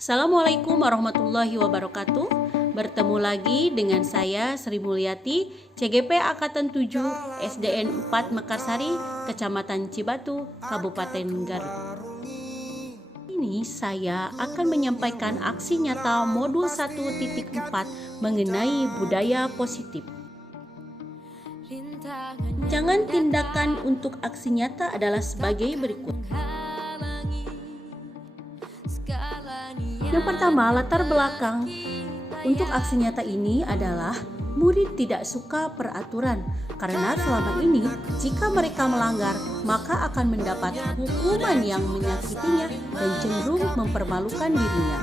Assalamualaikum warahmatullahi wabarakatuh. Bertemu lagi dengan saya Sri Mulyati, CGP Angkatan 7 SDN 4 Mekarsari, Kecamatan Cibatu, Kabupaten Garut. Ini saya akan menyampaikan aksi nyata modul 1.4 mengenai budaya positif. Jangan tindakan untuk aksi nyata adalah sebagai berikut. Yang pertama, latar belakang untuk aksi nyata ini adalah murid tidak suka peraturan karena selama ini jika mereka melanggar maka akan mendapat hukuman yang menyakitinya dan cenderung mempermalukan dirinya.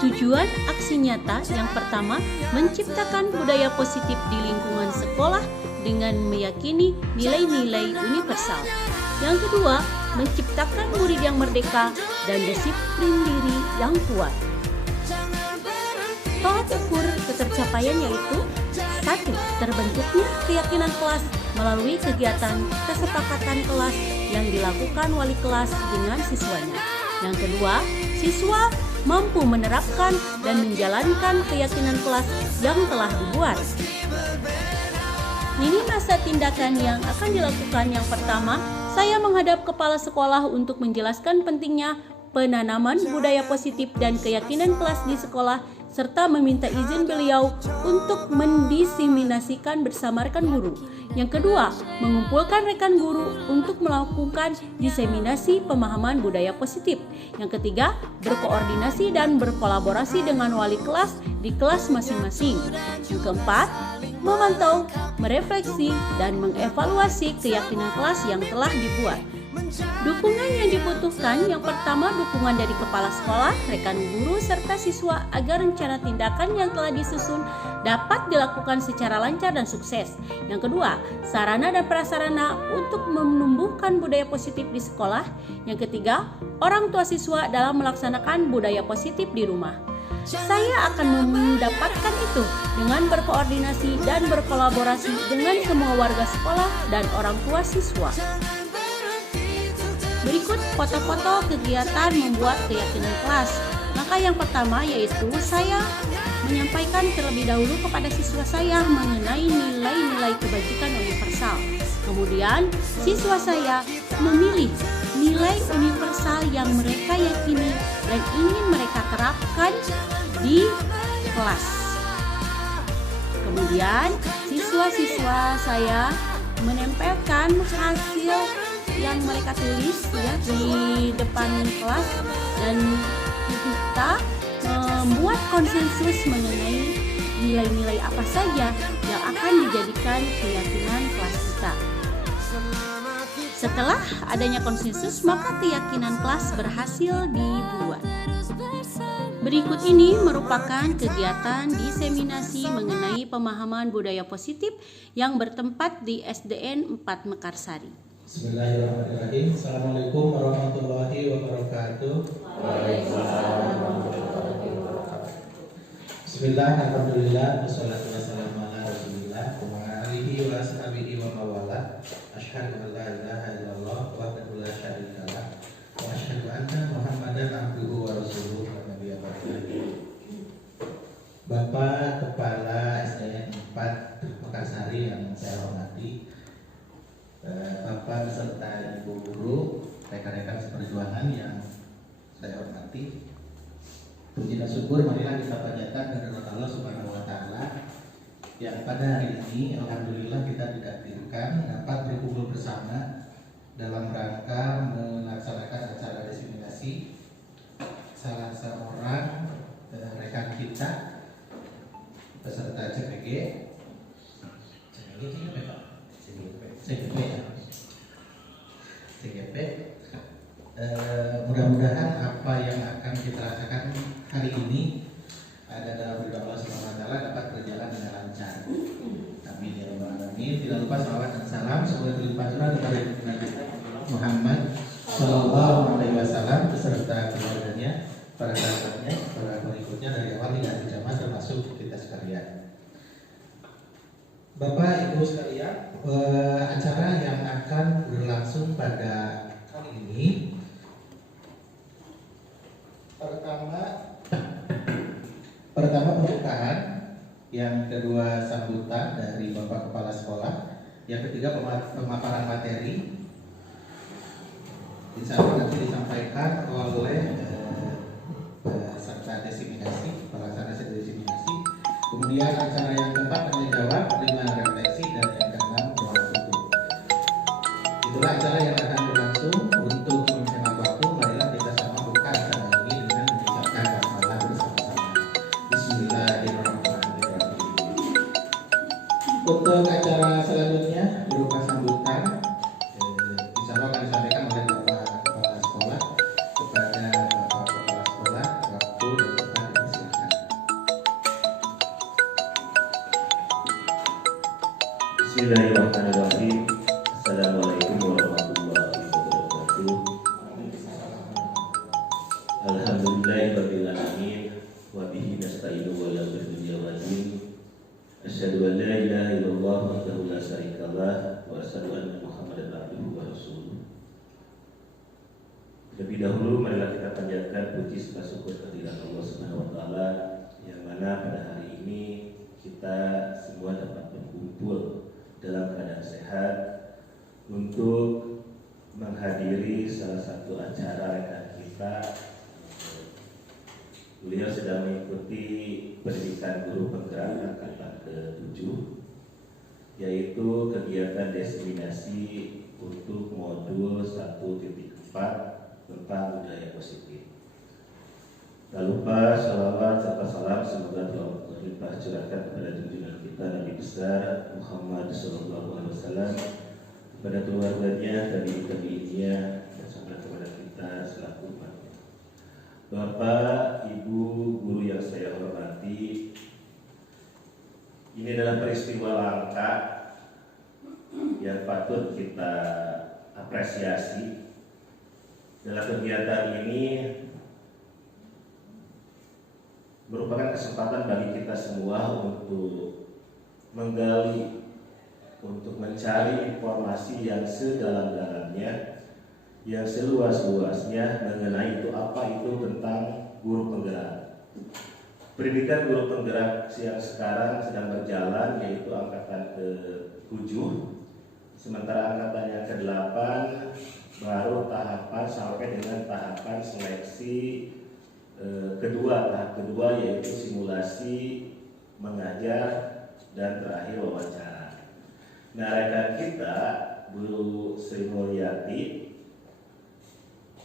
Tujuan aksi nyata yang pertama, menciptakan budaya positif di lingkungan sekolah dengan meyakini nilai-nilai universal. Yang kedua, menciptakan murid yang merdeka dan disiplin diri yang kuat. Tolak ukur ketercapaian yaitu 1. Terbentuknya keyakinan kelas melalui kegiatan kesepakatan kelas yang dilakukan wali kelas dengan siswanya. Yang kedua, siswa mampu menerapkan dan menjalankan keyakinan kelas yang telah dibuat. Ini masa tindakan yang akan dilakukan. Yang pertama, saya menghadap kepala sekolah untuk menjelaskan pentingnya penanaman budaya positif dan keyakinan kelas di sekolah, serta meminta izin beliau untuk mendiseminasikan bersama rekan guru. Yang kedua, mengumpulkan rekan guru untuk melakukan diseminasi pemahaman budaya positif. Yang ketiga, berkoordinasi dan berkolaborasi dengan wali kelas di kelas masing-masing. Yang keempat, memantau, merefleksi, dan mengevaluasi keyakinan kelas yang telah dibuat. Dukungan yang dibutuhkan, yang pertama dukungan dari kepala sekolah, rekan guru, serta siswa agar rencana tindakan yang telah disusun dapat dilakukan secara lancar dan sukses. Yang kedua, sarana dan prasarana untuk menumbuhkan budaya positif di sekolah. Yang ketiga, orang tua siswa dalam melaksanakan budaya positif di rumah. Saya akan mendapatkan itu dengan berkoordinasi dan berkolaborasi dengan semua warga sekolah dan orang tua siswa. Berikut foto-foto kegiatan membuat keyakinan kelas. Maka yang pertama yaitu saya menyampaikan terlebih dahulu kepada siswa saya mengenai nilai-nilai kebajikan universal. Kemudian siswa saya memilih nilai universal yang mereka yakini dan ingin mereka terapkan di kelas. Kemudian siswa-siswa saya menempelkan hasil yang mereka tulis ya di depan kelas, dan kita membuat konsensus mengenai nilai-nilai apa saja yang akan dijadikan keyakinan kelas kita. Setelah adanya konsensus, maka keyakinan kelas berhasil dibuat. Berikut ini merupakan kegiatan diseminasi mengenai pemahaman budaya positif yang bertempat di SDN 4 Mekarsari. Bismillahirrahmanirrahim. Assalamualaikum warahmatullahi wabarakatuh. Waalaikumsalam warahmatullahi wabarakatuh. Bismillah, alhamdulillah, wassalatu wassalamu ala rasulillah wa alihi wa ashabihi wa mawala. Asyhadu an la ilaha illallah wahdahu la syarika lah wa asyhadu anna Muhammadan abduhu wa rasuluhu wa nabiyyu ba'du. Bapak Kepala SDN 4 Mekarsari yang saya hormati, Bapak beserta Ibu Guru, rekan-rekan seperjuangan yang saya hormati, puji dan syukur marilah kita panjatkan kehadirat Allah Subhanahu wa taala yang pada hari ini alhamdulillah kita ditakdirkan dapat berkumpul bersama dalam rangka melaksanakan acara diseminasi salah seorang rekan kita peserta CPG CGP. Mudah-mudahan apa yang akan kita rasakan hari ini ada dalam ridho Allah Subhanahu wa taala dapat berjalan dengan lancar. Amin ya rabbal alamin. Tidak lupa salawat dan salam semoga terlimpah kepada Nabi Muhammad sallallahu alaihi wasallam beserta keluarganya, para sahabatnya, para pengikutnya dari awal hingga akhir zaman termasuk kita sekalian. Bapak Ibu sekalian, acara yang akan berlangsung pada kali ini Pertama pembukaan, yang kedua sambutan dari Bapak Kepala Sekolah, yang ketiga pemaparan materi. Insya Allah nanti disampaikan oleh serta desiminasi, pelaksana desiminasi. Kemudian acara yang keempat tanya jawab, 5 refleksi, dan yang keenam doa tutup. Itulah acara yang akan berlangsung. Untuk menghemat waktu, marilah kita sama buka acara ini dengan mengucapkan basmalah bersama-sama. Bismillahirrahmanirrahim. Untuk acara selanjutnya berupa sambutan, insya Allah akan disampaikan oleh Bapak Kepala Sekolah kepada Bapak Kepala Sekolah. Waktu dan tempat dipersilakan. Bismillahirrahmanirrahim. Assalamualaikum warahmatullahi wabarakatuh. Alhamdulillahirabbil alamin wa bihi nasta'inu wa la dunya wa din. Asyhadu an la ilaha illallah wahdahu la syarikalah wa asyhadu anna Muhammadan abduhu wa rasuluh. Terlebih dahulu marilah kita panjatkan puji serta syukur kehadirat Allah Subhanahu wa taala yang mana pada hari ini kita semua dapat berkumpul dalam keadaan sehat untuk menghadiri salah satu acara rekan kita. Beliau sedang mengikuti pendidikan guru penggerak angkatan ke-7, yaitu kegiatan diseminasi untuk modul 1.4 tentang budaya positif. Tak lupa salawat serta salam semoga Allah berlimpah curahkan kepada junjungan kita Nabi besar Muhammad SAW, kepada keluarganya, tabi'in-tabi'innya, dan sampai kepada kita selaku umatnya. Bapak, Ibu, guru yang saya hormati, ini adalah peristiwa langka yang patut kita apresiasi. Dalam kegiatan ini merupakan kesempatan bagi kita semua untuk menggali, untuk mencari informasi yang sedalam-dalamnya, yang seluas-luasnya mengenai itu apa itu tentang guru penggerak. Pendidikan guru penggerak yang sekarang sedang berjalan yaitu angkatan ke-7, sementara angkatan yang ke-8 baru tahapan sampai dengan tahapan seleksi tahap kedua yaitu simulasi, mengajar, dan terakhir wawancara. Nah, rekan kita Bu Sri Mulyati,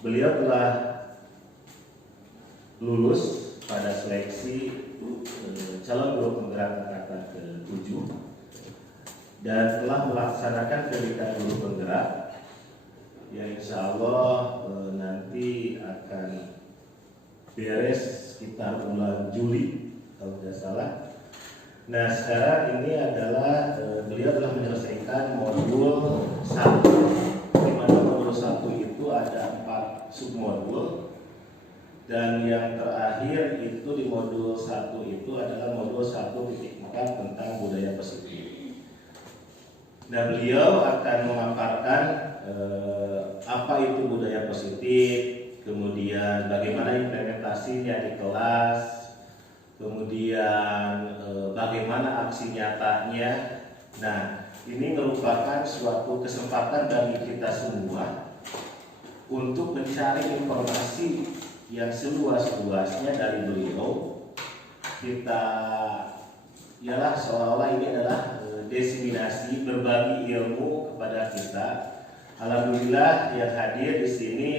beliau telah lulus pada seleksi calon guru penggerak angkatan ke-7 dan telah melaksanakan pendidikan guru penggerak yang insya Allah nanti akan beres sekitar bulan Juli kalau tidak salah. Nah, sekarang ini adalah beliau telah menyelesaikan modul 1, di mana modul 1 itu ada 4 submodul, dan yang terakhir itu di modul 1 itu adalah modul 1.4 tentang budaya positif. Nah, beliau akan memaparkan apa itu budaya positif, kemudian bagaimana implementasinya di kelas, kemudian bagaimana aksi nyatanya. Nah, ini merupakan suatu kesempatan bagi kita semua untuk mencari informasi yang seluas-luasnya dari beliau. Kita ialah seolah-olah ini adalah desiminasi, berbagi ilmu kepada kita. Alhamdulillah yang hadir di sini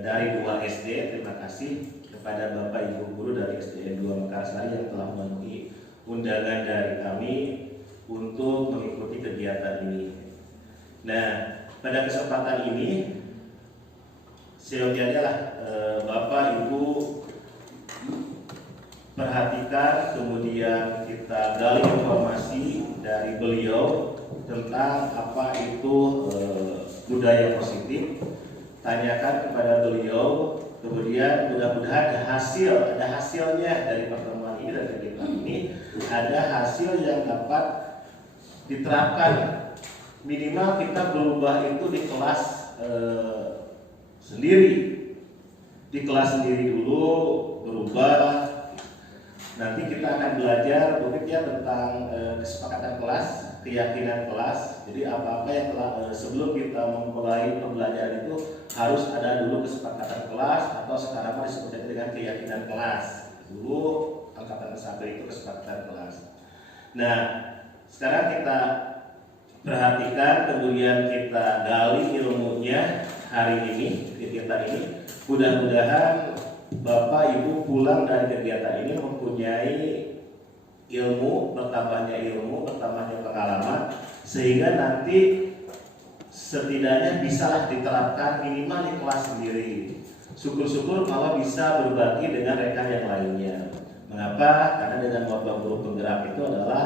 dari 2 SD, terima kasih kepada Bapak Ibu guru dari SDN 2 Mekarsari yang telah memenuhi undangan dari kami untuk mengikuti kegiatan ini. Nah, pada kesempatan ini seyogianya Bapak Ibu perhatikan, kemudian kita gali informasi dari beliau tentang apa itu budaya positif. Tanyakan kepada beliau, kemudian mudah-mudahan ada hasilnya dari pertemuan ini, dari kegiatan ini, ada hasil yang dapat diterapkan. Minimal kita berubah itu di kelas sendiri, di kelas sendiri dulu berubah. Nanti kita akan belajar mungkin ya tentang kesepakatan kelas, keyakinan kelas. Jadi apa-apa yang telah sebelum kita memulai pembelajaran itu harus ada dulu kesepakatan kelas, atau sekarang disebutnya dengan keyakinan kelas. Dulu angkatan 1 itu kesepakatan kelas. Nah, sekarang kita perhatikan, kemudian kita gali ilmunya hari ini, kegiatan ini. Mudah-mudahan Bapak Ibu pulang dari kegiatan ini mempunyai ilmu, bertambahnya pengalaman, sehingga nanti setidaknya bisalah diterapkan minimal di kelas sendiri. Syukur-syukur malah bisa berbagi dengan rekan yang lainnya. Mengapa? Karena dengan modal guru penggerak itu adalah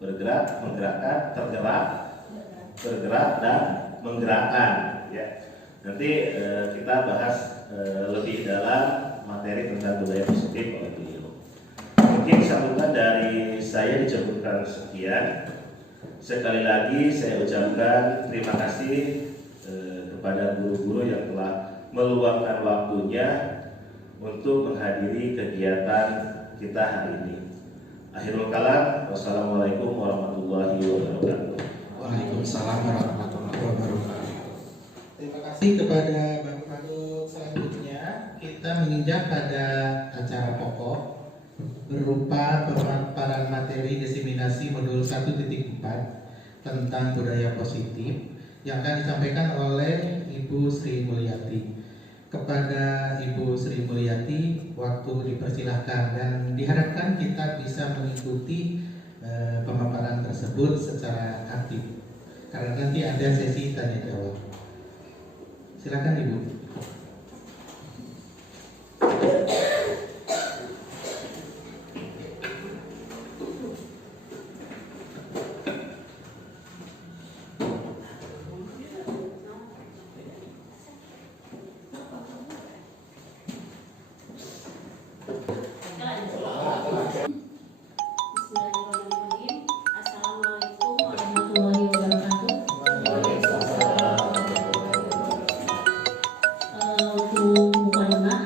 bergerak, menggerakkan, bergerak dan menggerakkan. Ya. Nanti kita bahas lebih dalam materi tentang budaya positif oleh beliau. Mungkin sambutan dari saya dicukupkan sekian. Sekali lagi saya ucapkan terima kasih kepada guru-guru yang telah meluangkan waktunya untuk menghadiri kegiatan kita hari ini. Akhirul kalam, wassalamualaikum warahmatullahi wabarakatuh. Waalaikumsalam warahmatullahi wabarakatuh. Terima kasih kepada Bapak Faruk. Selanjutnya kita menginjak pada acara pokok berupa pemaparan materi diseminasi modul 1.4 tentang budaya positif yang akan disampaikan oleh Ibu Sri Mulyati. Kepada Ibu Sri Mulyati, waktu dipersilahkan dan diharapkan kita bisa mengikuti pemaparan tersebut secara aktif karena nanti ada sesi tanya jawab. Silakan Ibu. Bismillahirrahmanirrahim. Assalamualaikum warahmatullahi wabarakatuh. Untuk mukadimah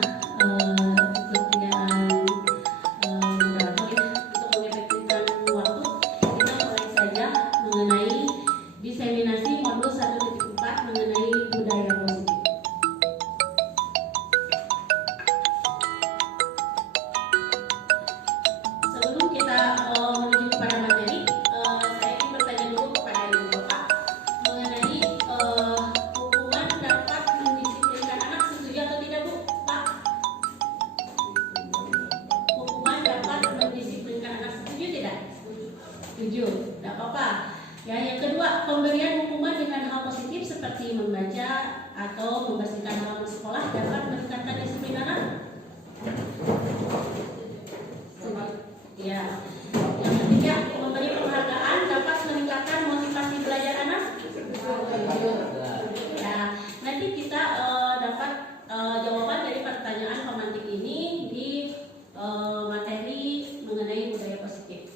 kemudian moderator ya, untuk mengefektifkan waktu, kita mulai saja mengenai diseminasi modul 1.4 mengenai budaya positif. Sebelum kita menuju kepada materi, saya ingin bertanya dulu kepada Ibu Bapak mengenai hukuman dapat mendisiplinkan anak, setuju atau tidak Bu? Pak? Hukuman dapat mendisiplinkan anak, setuju tidak? Setuju, tidak apa-apa. Ya, yang kedua, pemberian hukuman dengan hal positif seperti membaca atau membersihkan halaman sekolah dapat meningkatkan disiplin anak. Ya. Yang ketiga, memberi penghargaan dapat meningkatkan motivasi belajar anak. Ya, nanti kita dapat jawaban dari pertanyaan pemantik ini di materi mengenai budaya positif.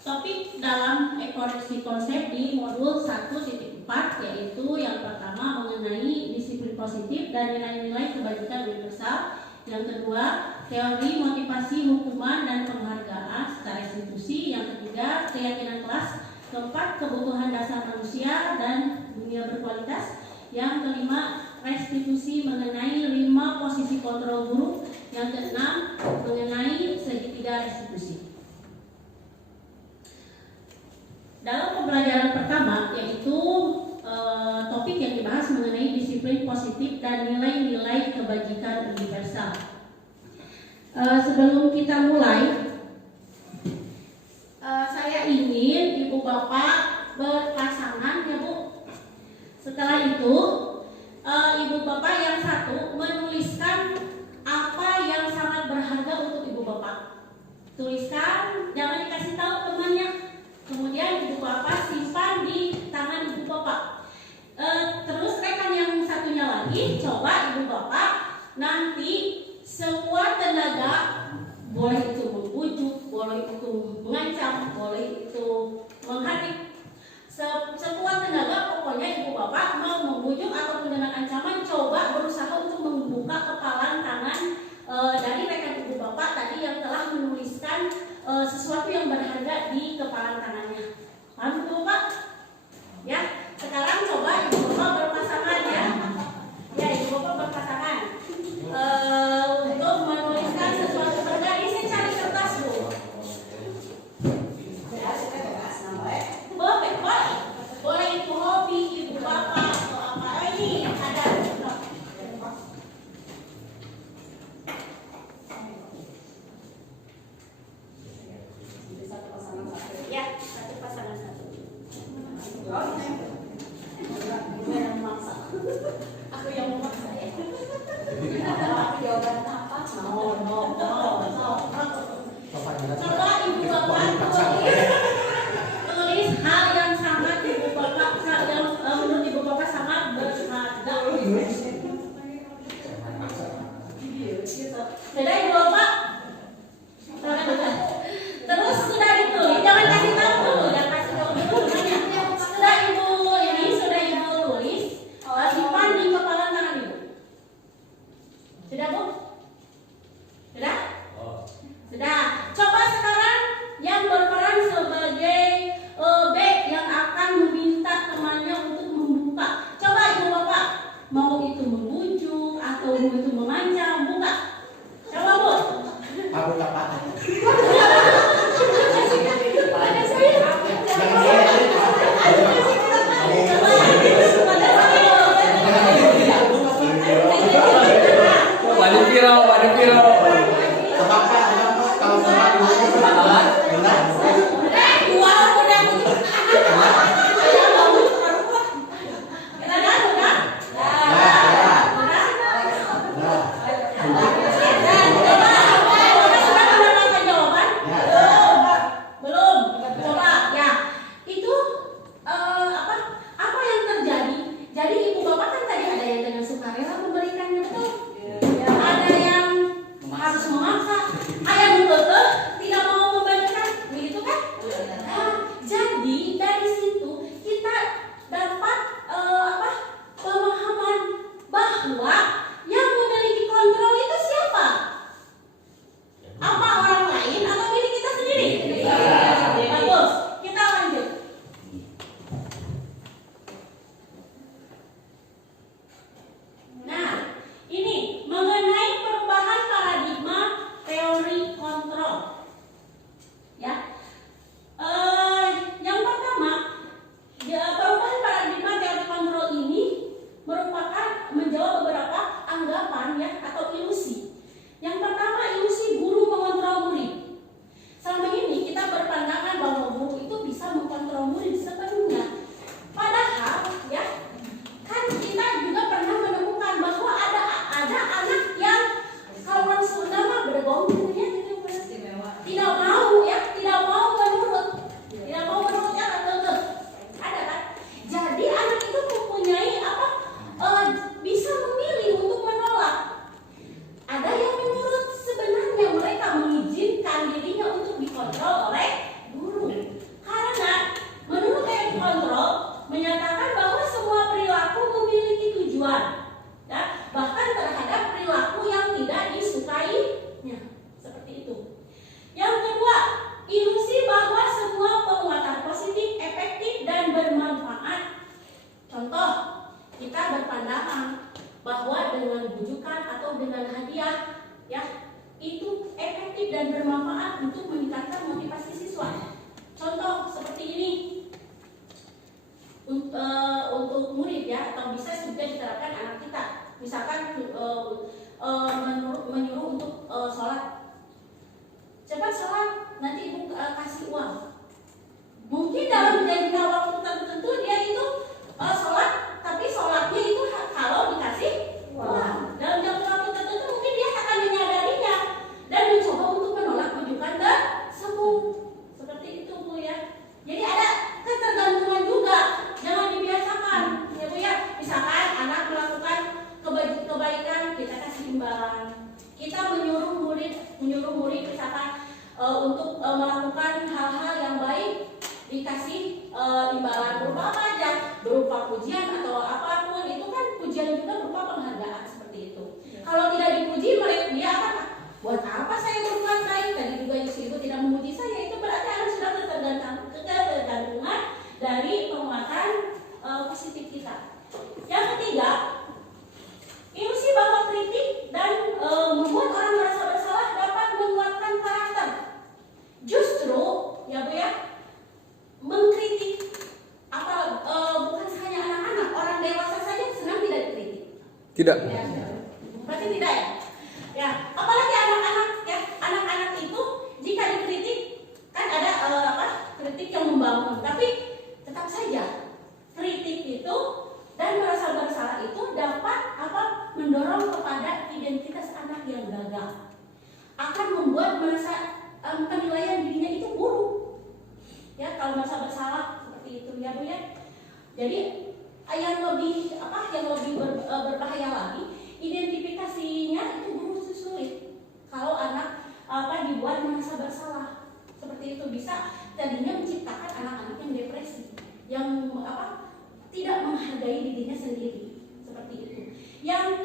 Topik dalam koreksi konsep di modul 1.4 yaitu yang pertama mengenai disiplin positif dan nilai-nilai kebajikan universal. Yang kedua, teori motivasi hukuman dan penghargaan secara institusi. Yang ketiga, keyakinan kelas. Keempat, kebutuhan dasar manusia dan dunia berkualitas. Yang kelima, restitusi mengenai 5 posisi kontrol guru. Yang keenam, mengenai segitiga restitusi. Dalam pembelajaran pertama, yaitu topik yang dibahas mengenai disiplin positif dan nilai-nilai kebajikan universal. Sebelum kita mulai, saya ingin Ibu Bapak berpasangan ya Bu. Setelah itu, Ibu Bapak yang satu menuliskan apa yang sangat berharga untuk Ibu Bapak. Tuliskan, jangan dikasih tahu temannya. Kemudian Ibu Bapak simpan di tangan Ibu Bapak. Terus rekan yang satunya lagi, coba Ibu Bapak nanti semua tenaga, boleh itu membujuk, boleh itu mengancam, boleh itu menghadap, semua tenaga pokoknya Ibu Bapak mau membujuk ataupun dengan ancaman, coba Ada Piro. Kenapa kalau sama dihukum benar? Belum. Coba ya. Itu apa yang terjadi? Jadi ibu bapak kan tadi ada yang dengan sukarela memberikannya, betul? Ada yang harus memaksa, ada yang tidak mau membagikan, begitu kan? Nah, jadi dari situ kita dapat pemahaman bahwa yang memiliki kontrol itu siapa? Apa orang lain atau diri kita sendiri? Bagus, kita lanjut. Nah, ini mengenai perubahan paradigma teori kontrol. Ya, yang pertama, perubahan paradigma teori kontrol ini merupakan menjawab beberapa anggapan ya atau ilusi. Yang pertama, ilusi guru mengontrol murid. Selama ini kita berpandangan bahwa guru itu bisa mengontrol murid sepenuhnya. Padahal ya, kan kita juga pernah menemukan bahwa ada anak yang kalau orang Sunda mah bergonggong ya, tidak mau ya, tidak mau menurut ya, ada kan? Jadi anak itu mempunyai bisa memilih untuk menolak. Ada yang menurut sebenarnya mereka mengizinkan dirinya untuk dikontrol oleh guru. Karena menurut teori kontrol menyatakan bahwa semua perilaku memiliki tujuan, ya, bahkan terhadap perilaku yang tidak disukainya. Seperti itu. Yang kedua, ilusi bahwa semua penguatan positif, efektif, dan bermanfaat. Contoh, kita berpandangan bahwa dengan bujukan atau dengan hadiah ya itu efektif dan bermanfaat untuk meningkatkan motivasi siswa. Contoh seperti ini untuk murid ya, atau bisa juga diterapkan anak kita. Misalkan menyuruh untuk sholat, cepat sholat, nanti ibu kasih uang. Mungkin dalam jangka waktu tertentu dia itu sholat, tapi sholatnya itu kalau dikasih uang. Dalam jangka waktu tertentu mungkin dia akan menyadarinya dan mencoba untuk menolak rujukan tersebut. Seperti itu Bu ya. Jadi ada ketergantungan juga, jangan dibiasakan ya Bu ya. Misalkan anak melakukan kebaikan, kita kasih imbalan. Kita menyuruh murid misalkan untuk melakukan hal-hal yang baik, dikasih imbalan berupa apa aja, berupa pujian atau apapun. Itu kan pujian juga berupa penghargaan seperti itu. Kalau tidak dipuji, dia akan buat apa saya berbuat baik? Tadi juga ibu tidak memuji saya, itu berarti anak sudah ketergantungan dari penguatan positif kita. Yang ketiga, ilusi bahwa kritik dan membuat orang merasa bersalah dapat menguatkan karakter. Justru ya Bu ya, mengkritik bukan hanya anak-anak, orang dewasa saja senang tidak dikritik. Tidak. Ya, berarti tidak ya? Ya, apalagi anak-anak ya, anak-anak itu jika dikritik kan ada kritik yang membangun, tapi tetap saja kritik itu dan merasa bersalah itu dapat mendorong kepada identitas anak yang gagal, akan membuat merasa penilaian dirinya itu buruk. Ya, kalau merasa bersalah seperti itu ya Bu ya. Jadi yang lebih berbahaya lagi, identifikasinya itu guru sulit. Kalau anak dibuat merasa bersalah seperti itu, bisa tadinya menciptakan anak-anak yang depresi, yang tidak menghargai dirinya sendiri seperti itu. Yang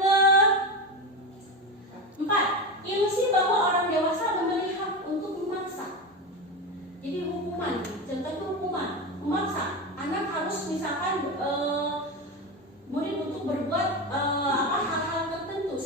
keempat, ilusi bahwa orang dewasa memiliki hak untuk memaksa. Jadi hukuman, contohnya hukuman, memaksa anak harus misalkan murid untuk berbuat hal-hal tertentu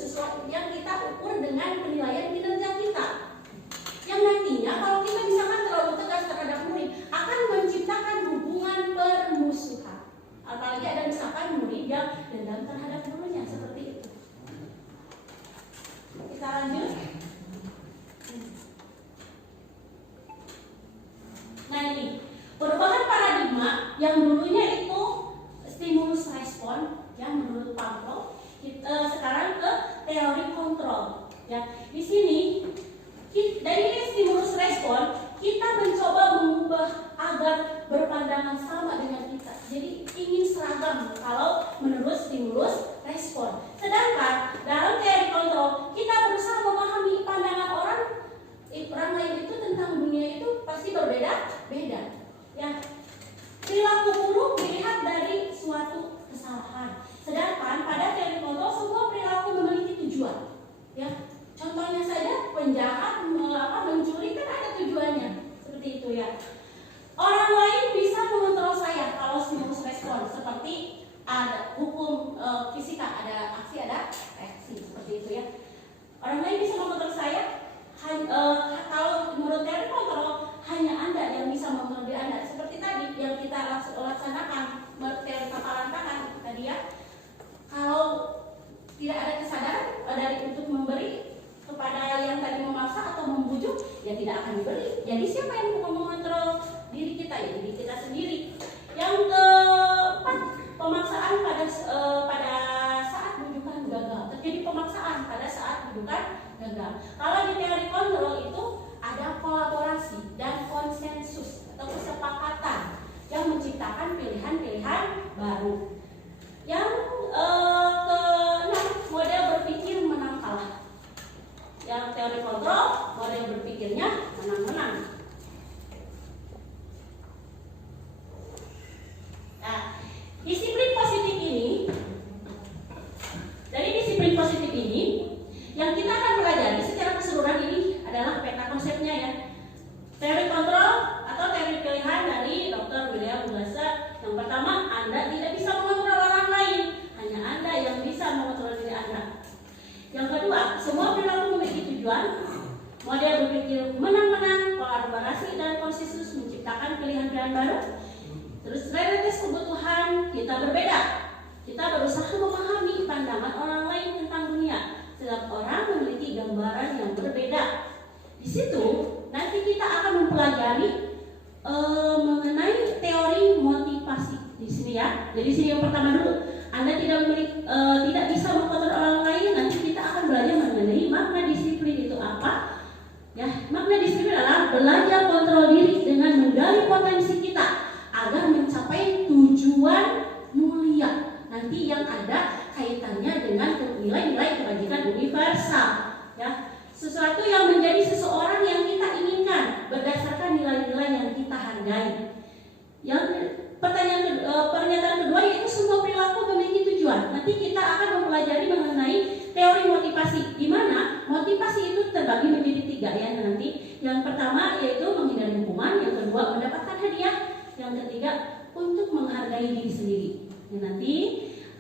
Kita lanjut. Nah ini perubahan paradigma yang dulunya itu stimulus respon, ya menurut Pavlov, sekarang ke teori kontrol. Ya di sini dari stimulus respon kita mencoba mengubah agar berpandangan sama dengan kita. Jadi ingin seragam kalau menurut stimulus respon. Sedangkan dalam teori kontrol kita berusaha memahami pandangan orang lain itu tentang dunia itu pasti berbeda-beda. Ya, perilaku buruk dilihat dari suatu kesalahan. Sedangkan pada teori kontrol semua perilaku memiliki tujuan. Ya, contohnya saja penjahat mencuri kan ada tujuannya. Seperti itu ya. Orang lain bisa mengontrol saya kalau stimulus respon, seperti ada hukum fisika, ada aksi ada reaksi, seperti itu ya. Orang lain bisa mengontrol saya. Kalau menurut teori kontrol hanya Anda yang bisa mengontrol diri Anda. Seperti tadi yang kita laksanakan teori kapalan tangan tadi ya. Kalau tidak ada kesadaran dari untuk memberi kepada yang tadi memaksa atau membujuk, ya tidak akan diberi. Jadi siapa yang mengontrol diri kita? Ya diri kita sendiri. Yang keempat, pemaksaan pada saat bujukan gagal. Terjadi pemaksaan pada saat bujukan gagal. Kalau di teori kontrol itu ada kolaborasi dan konsensus atau kesepakatan yang menciptakan pilihan-pilihan baru. Yang keenam, model berpikir menang kalah. Yang teori kontrol, model berpikirnya menang-menang. Nah, disiplin positif ini, dari disiplin positif ini, yang kita akan pelajari secara keseluruhan ini adalah peta konsepnya ya. Teori kontrol atau teori pilihan dari Dr. William Glasser. Yang pertama, Anda tidak bisa mengontrol orang lain, hanya Anda yang bisa mengontrol diri Anda. Yang kedua, semua perilaku memiliki tujuan. Model berpikir menang-menang, kolaborasi dan konsensus menciptakan pilihan-pilihan baru. Terus realitas kebutuhan kita berbeda. Kita berusaha memahami pandangan orang lain tentang dunia. Setiap orang memiliki gambaran yang berbeda. Di situ nanti kita akan mempelajari mengenai teori motivasi di sini ya. Jadi sini yang pertama dulu, Anda tidak bisa mengontrol orang lain. Nanti kita akan belajar mengenai makna disiplin itu apa. Ya, makna disiplin adalah belajar kontrol diri dengan menggali potensi kita agar mencapai tujuan mulia. Nanti yang ada kaitannya dengan nilai-nilai kebajikan universal. Ya, sesuatu yang menjadi seseorang yang kita inginkan berdasarkan nilai-nilai yang kita hargai. Yang pernyataan kedua yaitu semua perilaku memiliki tujuan. Nanti kita akan mempelajari mengenai teori motivasi, di mana motivasi itu terbagi menjadi 3 ya nanti. Yang pertama yaitu menghindari hukuman, yang kedua mendapatkan hadiah, yang ketiga untuk menghargai diri sendiri. Yang nanti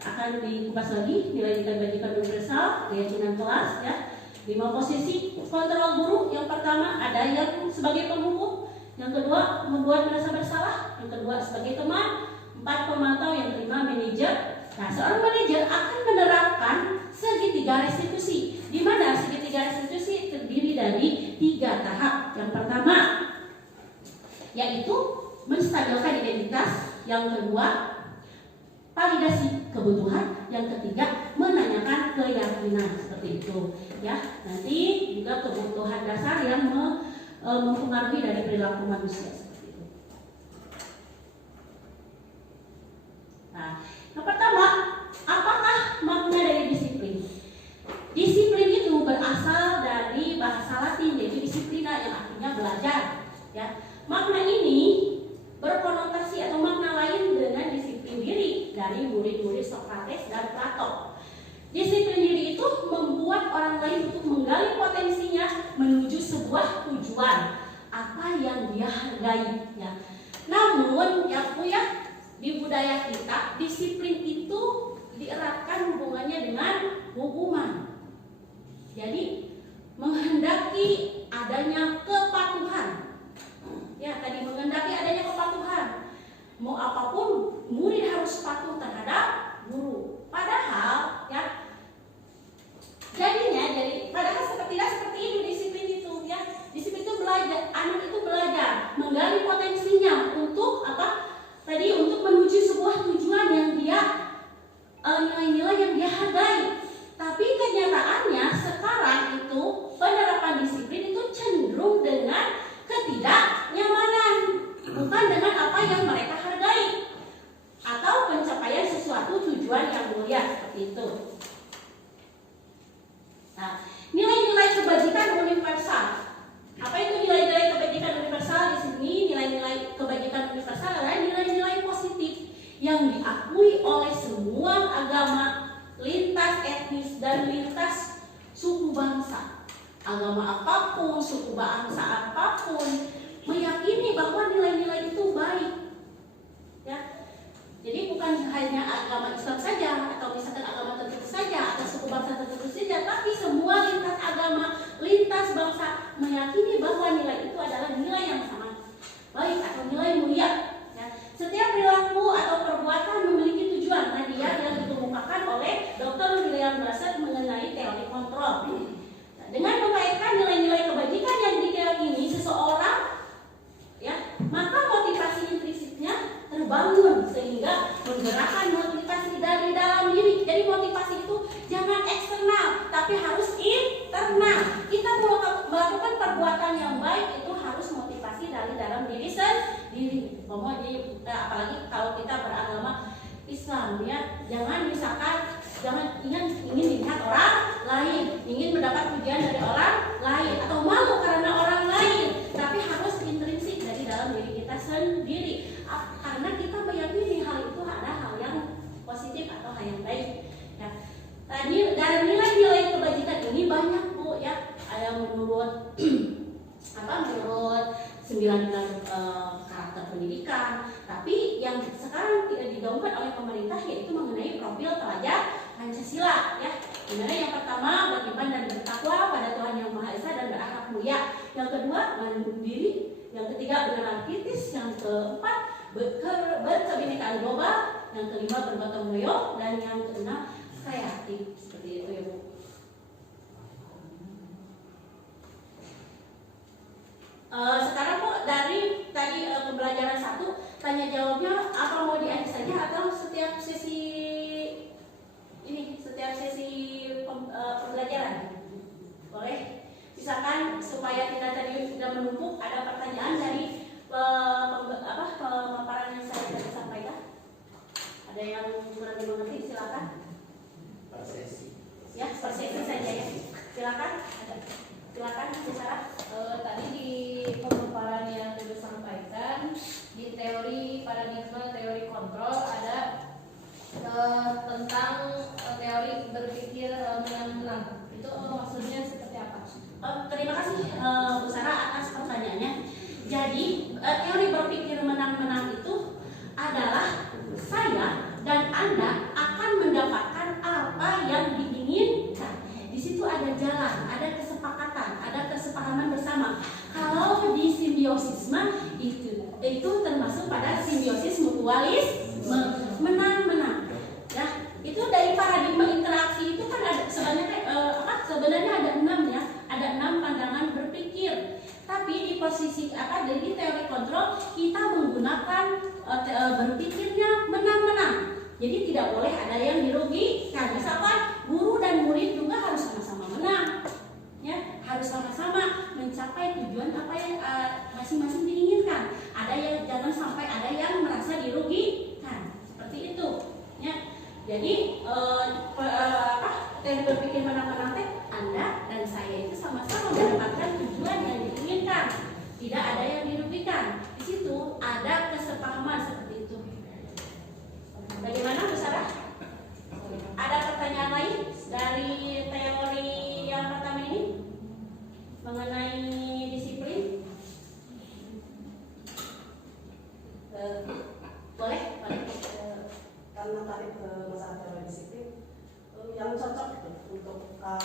akan dikupas lagi nilai-nilai kebajikan universal, keyakinan kelas ya. 5 posisi kontrol guru. Yang pertama ada yang sebagai penghukum, yang kedua membuat merasa bersalah, yang kedua sebagai teman, 4 pemantau, yang kelima manajer. Nah, seorang manajer akan menerapkan segitiga restitusi, di mana segitiga restitusi terdiri dari 3 tahap. Yang pertama yaitu menstabilkan identitas, yang kedua validasi kebutuhan, yang ketiga menanyakan keyakinan, seperti itu ya. Nanti juga kebutuhan dasar yang mempengaruhi dari perilaku manusia, seperti itu. Nah, yang pertama, apakah makna dari disiplin? Disiplin itu berasal dari bahasa Latin yaitu disiplina, yang artinya belajar ya. Makna ini berkonotasi atau makna lain dengan disiplin diri dari murid-murid Sokrates dan Plato. Disiplin diri itu membuat orang lain untuk menggali potensinya menuju sebuah tujuan apa yang dia hargai ya. Namun ya Bu ya, di budaya kita disiplin itu dieratkan hubungannya dengan hukuman. Jadi menghendaki adanya kepatuhan. Ya, tadi menghendaki adanya kepatuhan. Mau apapun murid harus patuh terhadap guru. Padahal ya jadinya padahal Nah, nilai-nilai kebajikan universal. Apa itu nilai-nilai kebajikan universal? Di sini nilai-nilai kebajikan universal adalah nilai-nilai positif yang diakui oleh semua agama, lintas etnis dan lintas suku bangsa. Agama apapun, suku bangsa apapun meyakini bahwa nilai-nilai itu baik. Ya. Jadi bukan hanya agama Islam saja atau misalkan agama tertentu saja atau suku bangsa tertentu saja, tapi semua lintas agama, lintas bangsa meyakini bahwa nilai itu adalah nilai yang sama baik atau nilai mulia. Ya. Setiap perilaku atau perbuatan memiliki tujuan. Nadia yang dikemukakan oleh Dr. William Blaser mengenai teori kontrol. Nah, dengan mengaitkan nilai-nilai kebajikan yang diyakini seseorang, ya, maka motivasi intrinsiknya terbangun sehingga menggerakkan motivasi dari dalam diri. Jadi motivasi itu jangan eksternal, tapi harus internal. Kita melakukan perbuatan yang baik itu harus motivasi dari dalam diri sendiri. Apalagi kalau kita beragama Islam, ya, jangan misalkan ingin dilihat orang lain, ingin mendapat pujian dari orang lain atau malu karena orang lain, tapi harus intrinsik dari dalam diri kita sendiri. Karena kita meyakini hal itu adalah hal yang positif atau hal yang baik. Ya. Tadi dari nilai-nilai kebajikan ini banyak Bu, ya. Ada menurut menurut 9 karakter pendidikan. Tapi yang sekarang tidak digaungkan oleh pemerintah yaitu mengenai profil pelajar Pancasila, ya. Dimana yang pertama beriman dan bertakwa pada Tuhan Yang Maha Esa dan berakhlak mulia. Yang kedua melindungi diri. Yang ketiga bernalar kritis. Yang keempat berkebinekaan global. Yang kelima bergotong royong. Dan yang keenam kreatif. Seperti itu ya Bu. Sekarang Bu, dari tadi pembelajaran 1, tanya jawabnya apa mau diakhir saja atau setiap sesi pembelajaran? Boleh. Misalkan supaya tidak tadi sudah menumpuk, ada pertanyaan dari pemaparan yang saya tadi sampaikan. Ada yang kurang dimengerti, silakan. Per sesi. Ya, per sesi saja ya. Silakan. Silakan, Bu Sarah. Tadi di pemaparan yang sudah sampaikan di teori paradigma teori kontrol ada tentang teori berpikir menang-menang. Itu maksudnya seperti apa? Terima kasih Bu Sarah atas pertanyaannya. Jadi teori berpikir menang-menang itu adalah saya dan Anda akan mendapatkan apa yang diinginkan. Di situ ada jalan, ada kesepakatan, ada kesepahaman bersama. Kalau di simbiosisme itu termasuk pada simbiosis mutualisme, menang-menang. Nah, itu dari paradigma interaksi itu kan ada sebenarnya ada 6 ya, ada 6 pandangan berpikir. Tapi di posisi dari teori kontrol kita menggunakan berpikirnya menang-menang. Jadi tidak boleh ada yang dirugikan. Misalkan guru dan murid juga harus sama-sama menang, ya, harus sama-sama mencapai tujuan apa yang masing-masing diinginkan. Ada yang jangan sampai ada yang merasa dirugikan, seperti itu, ya. Jadi teori berpikir menang-menang Anda dan saya itu sama-sama mendapatkan tujuan yang diinginkan. Tidak ada yang dirugikan. Di situ ada kesepahaman seperti itu. Bagaimana Bu Sarah? Ada pertanyaan lain dari teori yang pertama ini mengenai disiplin? Boleh? Karena tadi masalah teori disiplin yang cocok untuk kan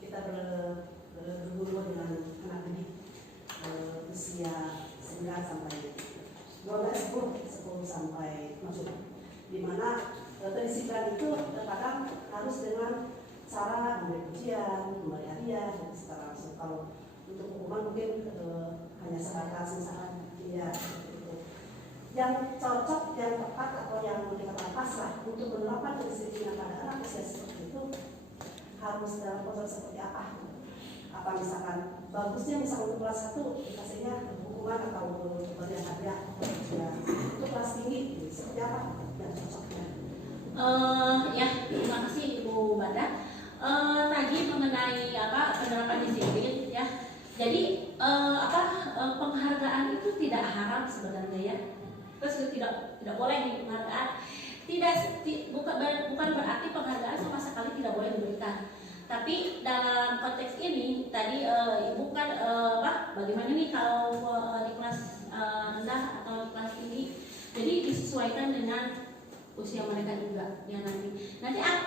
kita berguru dengan anak didik usia 9 sampai 12, 10 sampai 7, di mana kedisiplinan itu terkadang harus dengan cara memberi pujian, memberi hadiah, dan secara langsung. Kalau untuk hukuman mungkin hanya sebatas misalkan dia yang cocok, yang tepat atau yang dikatakan pasrah untuk menerapkan kedisiplinan pada anak usia seperti itu harus dalam proses seperti apa? Apa misalkan bagusnya misalkan untuk kelas 1 dikasihnya hukuman atau pemberian hadiah untuk kelas tinggi seperti apa yang cocoknya? Ya, terima kasih Ibu Banda. Tadi lagi mengenai penerapan disiplin ya. Jadi penghargaan itu tidak haram sebenarnya ya. Terus tidak boleh nih penghargaan. Bukan berarti penghargaan sama sekali tidak boleh diberikan. Tapi dalam konteks ini tadi ibu kan bagaimana nih kalau di kelas rendah atau kelas tinggi, jadi disesuaikan dengan usia mereka juga ya nanti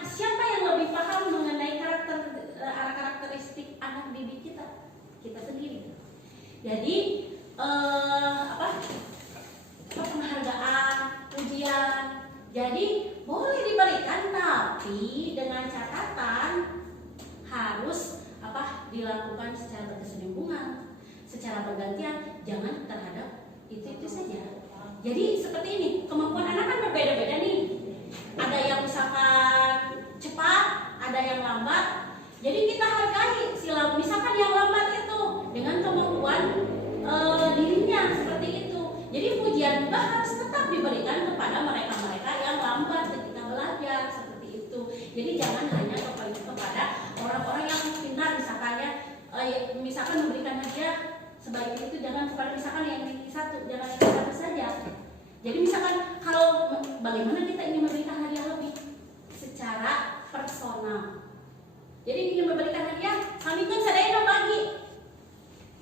siapa yang lebih paham mengenai karakteristik anak didik kita sendiri. Jadi penghargaan, pujian, jadi boleh diberikan tapi dengan catatan harus dilakukan secara berkesinambungan, secara bergantian, jangan terhadap itu saja. Jadi seperti ini, kemampuan anak kan berbeda-beda nih. Ada yang misalkan cepat, ada yang lambat. Jadi kita hargai misalkan yang lambat itu dengan kemampuan dirinya seperti itu. Jadi pujian juga harus tetap diberikan kepada mereka-mereka yang lambat ketika belajar seperti itu. Jadi jangan hanya kepada orang-orang yang pintar misalkan memberikan hadiah sebaik itu, jangan kepada misalkan yang tinggi satu, jangan satu saja. Jadi misalkan kalau bagaimana kita ingin memberikan hadiah lebih secara personal. Jadi ingin memberikan hadiah, kami kan sadayana bagi,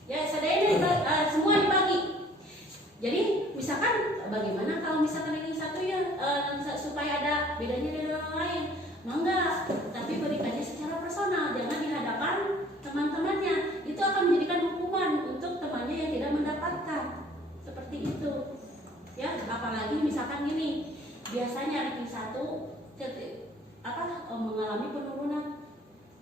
ya sadayana semua dibagi. Jadi misalkan bagaimana kalau misalkan yang satu ya supaya ada bedanya dari orang lain, enggak, tapi berikannya secara personal, jangan di hadapan teman-temannya. Itu akan menjadikan hukuman untuk temannya yang tidak mendapatkan. Seperti itu. Ya, apalagi misalkan gini, biasanya ranking 1 mengalami penurunan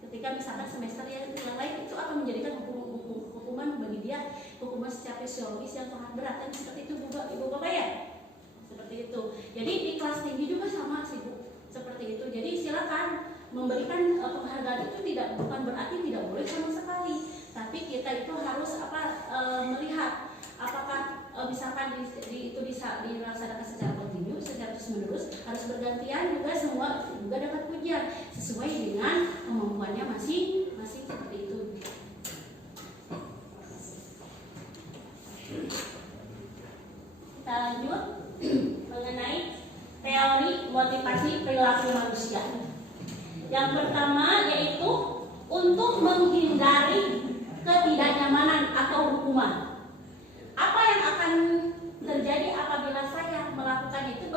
ketika misalkan semester yang lain, itu akan menjadikan hukuman bagi dia, hukuman secara fisiologis yang sangat berat. Dan seperti itu Ibu Bapak ya. Seperti itu. Jadi di kelas tinggi juga sama sih Bu. Seperti itu. Jadi silakan memberikan penghargaan itu bukan berarti tidak boleh sama sekali, tapi kita itu harus melihat apakah misalkan itu bisa dilaksanakan secara kontinu, secara terus menerus, harus bergantian juga, semua juga dapat pujian sesuai dengan kemampuannya masing seperti itu. Kita lanjut mengenai teori motivasi perilaku manusia. Yang pertama yaitu untuk menghindari ketidaknyamanan atau hukuman. Apa yang akan terjadi apabila saya melakukan itu,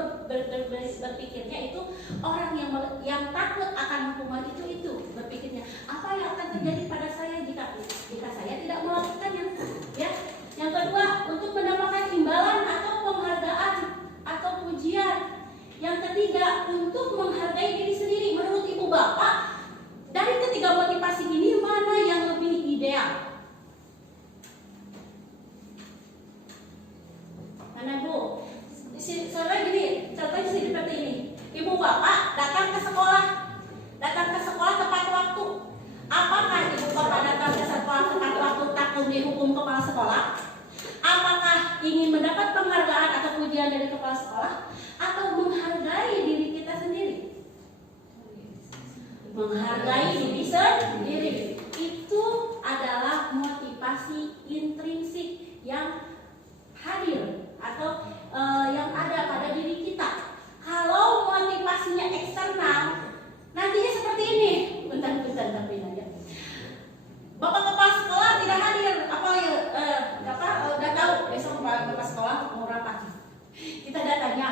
berpikirnya itu orang yang takut akan hukuman itu berpikirnya apa yang akan terjadi pada saya jika saya tidak melakukannya, ya. Yang kedua, untuk mendapatkan imbalan atau penghargaan atau pujian. Yang ketiga, untuk menghargai diri sendiri. Menurut Ibu Bapak, dari ketiga motivasi ini mana yang lebih ideal? Karena Bu, soalnya gini, contohnya seperti ini. Ibu Bapak datang ke sekolah tepat waktu. Apakah Ibu Bapak datang ke sekolah tepat waktu takut dihukum kepala sekolah? Apakah ingin mendapat penghargaan atau pujian dari kepala sekolah? Atau menghargai diri kita sendiri? Menghargai diri sendiri itu adalah motivasi intrinsik yang hadir atau yang ada pada diri kita. Kalau motivasinya eksternal, nantinya seperti ini. Bentar tapi aja. Bapak kepala sekolah tidak hadir, udah tahu besok bapak sekolah mau rapat. Kita datanya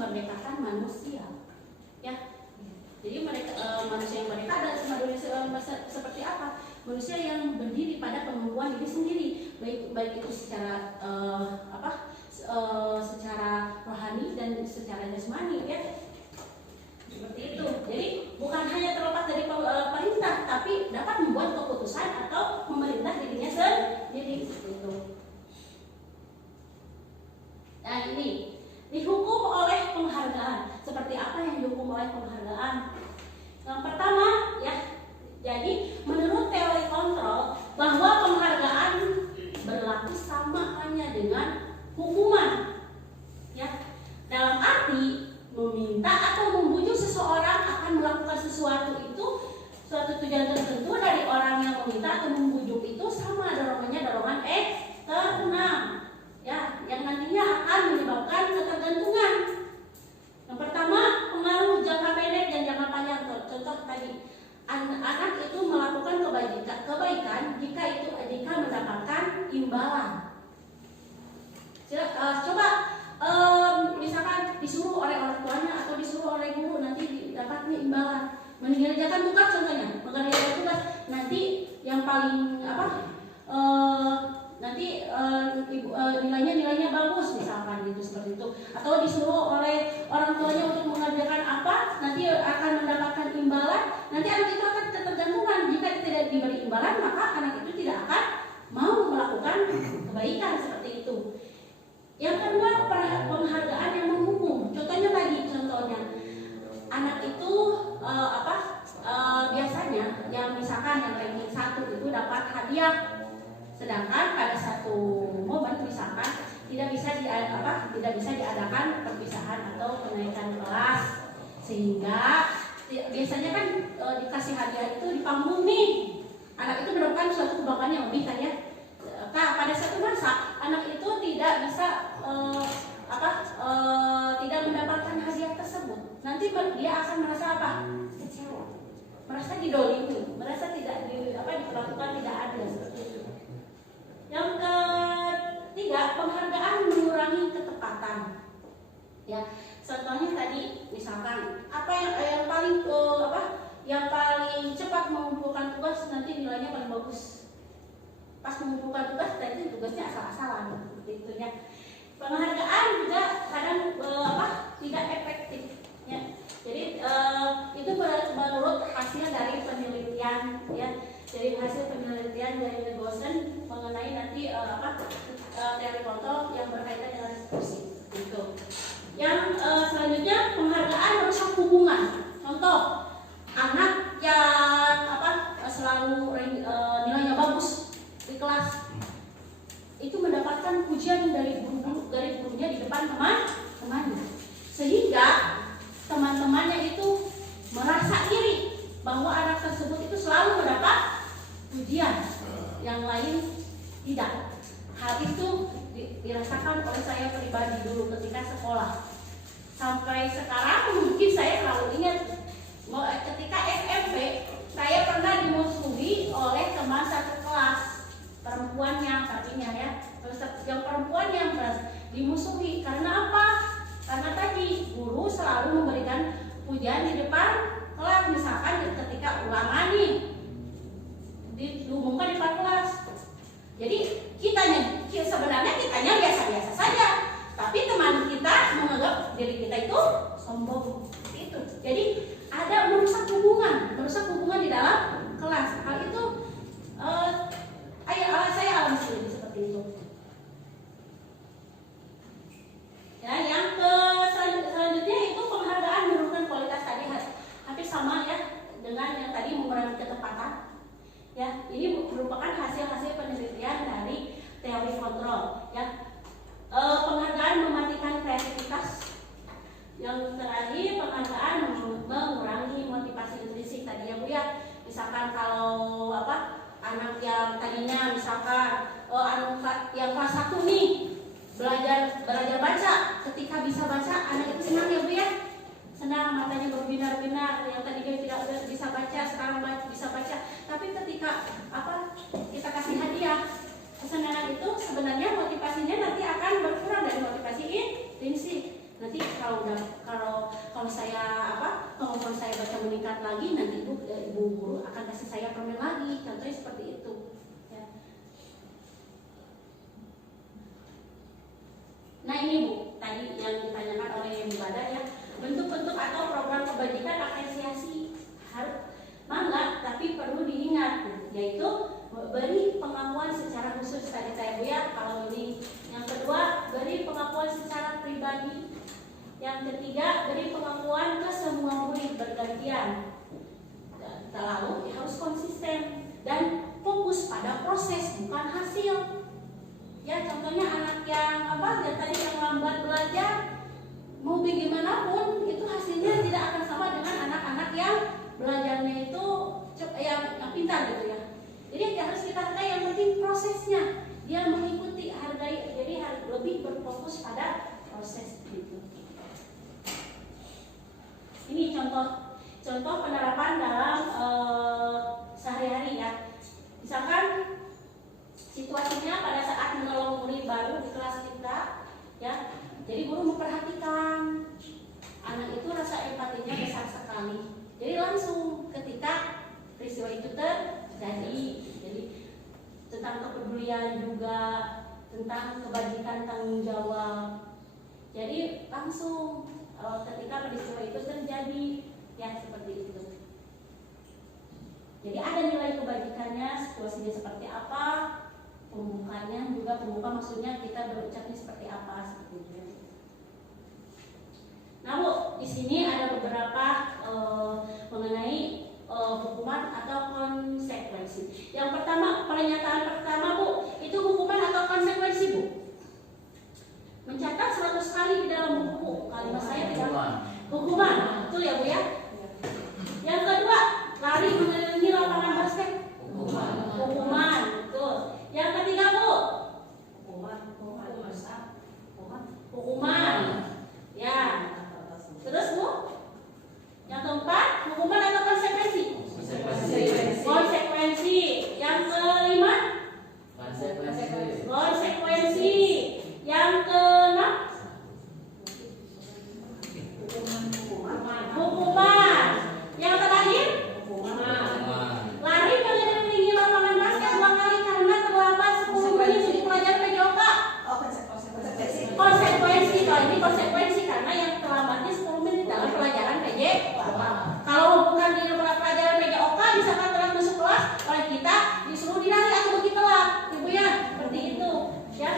memerdekakan manusia, ya. Jadi mereka manusia yang merdeka adalah seperti apa? Manusia yang berdiri pada kemampuan diri sendiri, baik itu secara secara rohani dan secara jasmani, ya. Seperti itu. Jadi bukan hanya terlepas dari perintah, tapi dapat membuat keputusan atau memerintah dirinya sendiri. Seperti itu. Nah, ini dihukum oleh penghargaan. Seperti apa yang dihukum oleh penghargaan? Yang pertama, ya, jadi menurut teori kontrol bahwa penghargaan berlaku sama hanya dengan hukuman, ya. Dalam arti meminta atau membujuk seseorang akan melakukan sesuatu itu, suatu tujuan tertentu dari orang yang meminta atau membujuk itu sama dorongan eksternal, ya, yang nantinya akan menyebabkan ketergantungan. Yang pertama, pengaruh jangka pendek dan jangka panjang. Contoh tadi, anak itu melakukan kebaikan jika mendapatkan imbalan. Coba misalkan disuruh oleh orang tuanya atau disuruh oleh guru, nanti dapatnya imbalan. Mengerjakan tugas contohnya, mengerjakan tugas nanti yang paling nilainya bagus misalkan gitu, seperti itu. Atau disuruh oleh orang tuanya untuk mengerjakan apa, nanti akan mendapatkan imbalan. Nanti anak itu akan ketergantungan. Jika tidak diberi imbalan, maka anak itu tidak akan mau melakukan kebaikan, seperti itu. Yang kedua, penghargaan yang menghukum. Contohnya anak itu biasanya yang misalkan yang ranking 1 itu dapat hadiah. Sedangkan pada satu momen misalkan tidak bisa diadakan perpisahan atau kenaikan kelas, sehingga biasanya kan dikasih hadiah itu di panggung nih. Anak itu menemukan suatu kebanggaan yang lebih kan ya. Pada satu masa anak itu tidak bisa tidak mendapatkan hadiah tersebut. Nanti dia akan merasa apa? Kecewa, merasa didolimi, merasa tidak diperlakukan tidak adil, seperti itu. Yang ketiga, penghargaan mengurangi ketepatan. Ya, contohnya tadi misalkan yang paling cepat mengumpulkan tugas nanti nilainya paling bagus. Pas mengumpulkan tugas nanti tugasnya asal-asalan, begitu ya. Penghargaan juga kadang tidak efektif. Ya. Jadi itu menurut hasil dari penelitian ya. Dari hasil penelitian dari Legosen mengenai nanti teori kontrol yang berkaitan dengan diskusi itu. Yang selanjutnya penghargaan merusak hubungan. Contoh, anak yang selalu nilainya bagus di kelas itu mendapatkan pujian dari gurunya di depan teman-temannya, sehingga teman-temannya itu merasa iri bahwa anak tersebut itu selalu mendapat pujian, yang lain tidak. Hal itu dirasakan oleh saya pribadi dulu ketika sekolah. Sampai sekarang mungkin saya selalu ingat ketika SMP saya pernah dimusuhi oleh teman satu kelas, perempuannya artinya ya, yang perempuan yang dimusuhi karena apa? Karena tadi guru selalu memberikan pujian di depan kelas, misalkan ketika ulangan nih diumumkan di depan kelas. Jadi sebenarnya kitanya biasa-biasa saja, tapi teman kita menganggap diri kita itu sombong. Itu. Jadi ada merusak hubungan di dalam kelas. Hal itu saya alami sendiri seperti itu. Ya, yang selanjutnya itu penghargaan menurunkan kualitas tadi, hampir sama ya dengan yang tadi mengurangi ketepatan. Ya, ini merupakan hasil penelitian dari teori kontrol. Ya, penghargaan mematikan kreativitas. Yang terakhir, penghargaan mengurangi motivasi intrinsik tadi ya Bu ya. Misalkan kalau anak yang tadinya misalkan yang kelas 1 nih belajar baca, ketika bisa baca anak itu senang ya Bu ya. Senang, matanya berbinar-binar, yang tadinya tidak bisa baca sekarang bisa baca. Tapi ketika kita kasih hadiah, kesenangan itu sebenarnya motivasinya nanti akan berkurang dari motivasi intrinsik. Nanti kalau kalau saya kemampuan saya baca meningkat lagi, nanti ibu guru akan kasih saya permen lagi, contohnya seperti itu. Ya. Nah ini Bu, tadi yang ditanyakan oleh yang ibadah ya, bentuk-bentuk atau program kebajikan apresiasi harus mangga, tapi perlu diingat, yaitu beri pengakuan secara khusus tadi saya Bu ya. Kalau ini yang kedua, beri pengakuan secara pribadi. Yang ketiga, beri pengakuan ke semua murid bergantian. Lalu harus konsisten dan fokus pada proses bukan hasil. Ya contohnya anak yang tadi yang lambat belajar, mau bagaimanapun itu hasilnya tidak akan sama dengan anak-anak yang belajarnya itu yang pintar gitu ya. Jadi harus kita hargai, yang penting prosesnya, dia mengikuti, hargai. Jadi harus lebih berfokus pada proses gitu. Ini contoh penerapan dalam sehari-hari ya. Misalkan situasinya pada saat menolong murid baru di kelas kita ya. Jadi guru memperhatikan anak itu, rasa empatinya besar sekali. Jadi langsung ketika peristiwa itu terjadi, jadi tentang kepedulian juga, tentang kebajikan tanggung jawab. Jadi langsung ketika peristiwa itu terjadi ya seperti itu. Jadi ada nilai kebajikannya, situasinya seperti apa, pembukanya juga, pembuka maksudnya kita berucapnya seperti apa seperti itu. Nah Bu, di sini ada beberapa mengenai hukuman atau konsekuensi. Yang pertama, pernyataan pertama Bu, itu hukuman atau konsekuensi Bu? Mencatat 100 kali di dalam buku, kalimat saya tidak hukuman, betul ya Bu ya? Yang kedua, lari mengelilingi lapangan basket, hukuman, betul. Yang ketiga Bu, hukuman, ya. Terus Bu, yang keempat, hukuman atau konsekuensi? Konsekuensi. Yang kelima, konsekuensi. Yang keenam, hukuman. Yang terakhir, lari mengelilingi lapangan basket 2 kali karena terlambat 10 menit di pelajaran PJOK. Konsekuensi. Kalau ini konsekuensi karena yang terlambatnya 10 menit dalam pelajaran PJOK. Kalau bukan di pelajaran PJOK, misalkan telat masuk kelas, oleh kita disuruh dirali atau begitu telat, Ibu ya, seperti itu. Ya,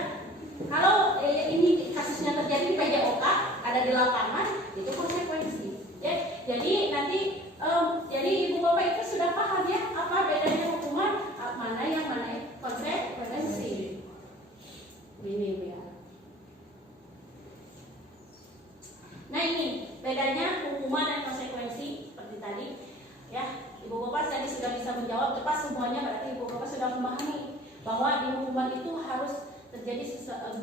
kalau ini kasusnya terjadi di PJOK, ada di lapangan, itu konsekuensi. Ya, jadi nanti jadi Ibu Bapak itu sudah paham ya apa bedanya hukuman, mana yang konsekuensi. Ini ya. Nah ini bedanya hukuman dan konsekuensi seperti tadi ya. Ibu Bapak tadi sudah bisa menjawab tepat semuanya, berarti Ibu Bapak sudah memahami bahwa di hukuman itu harus terjadi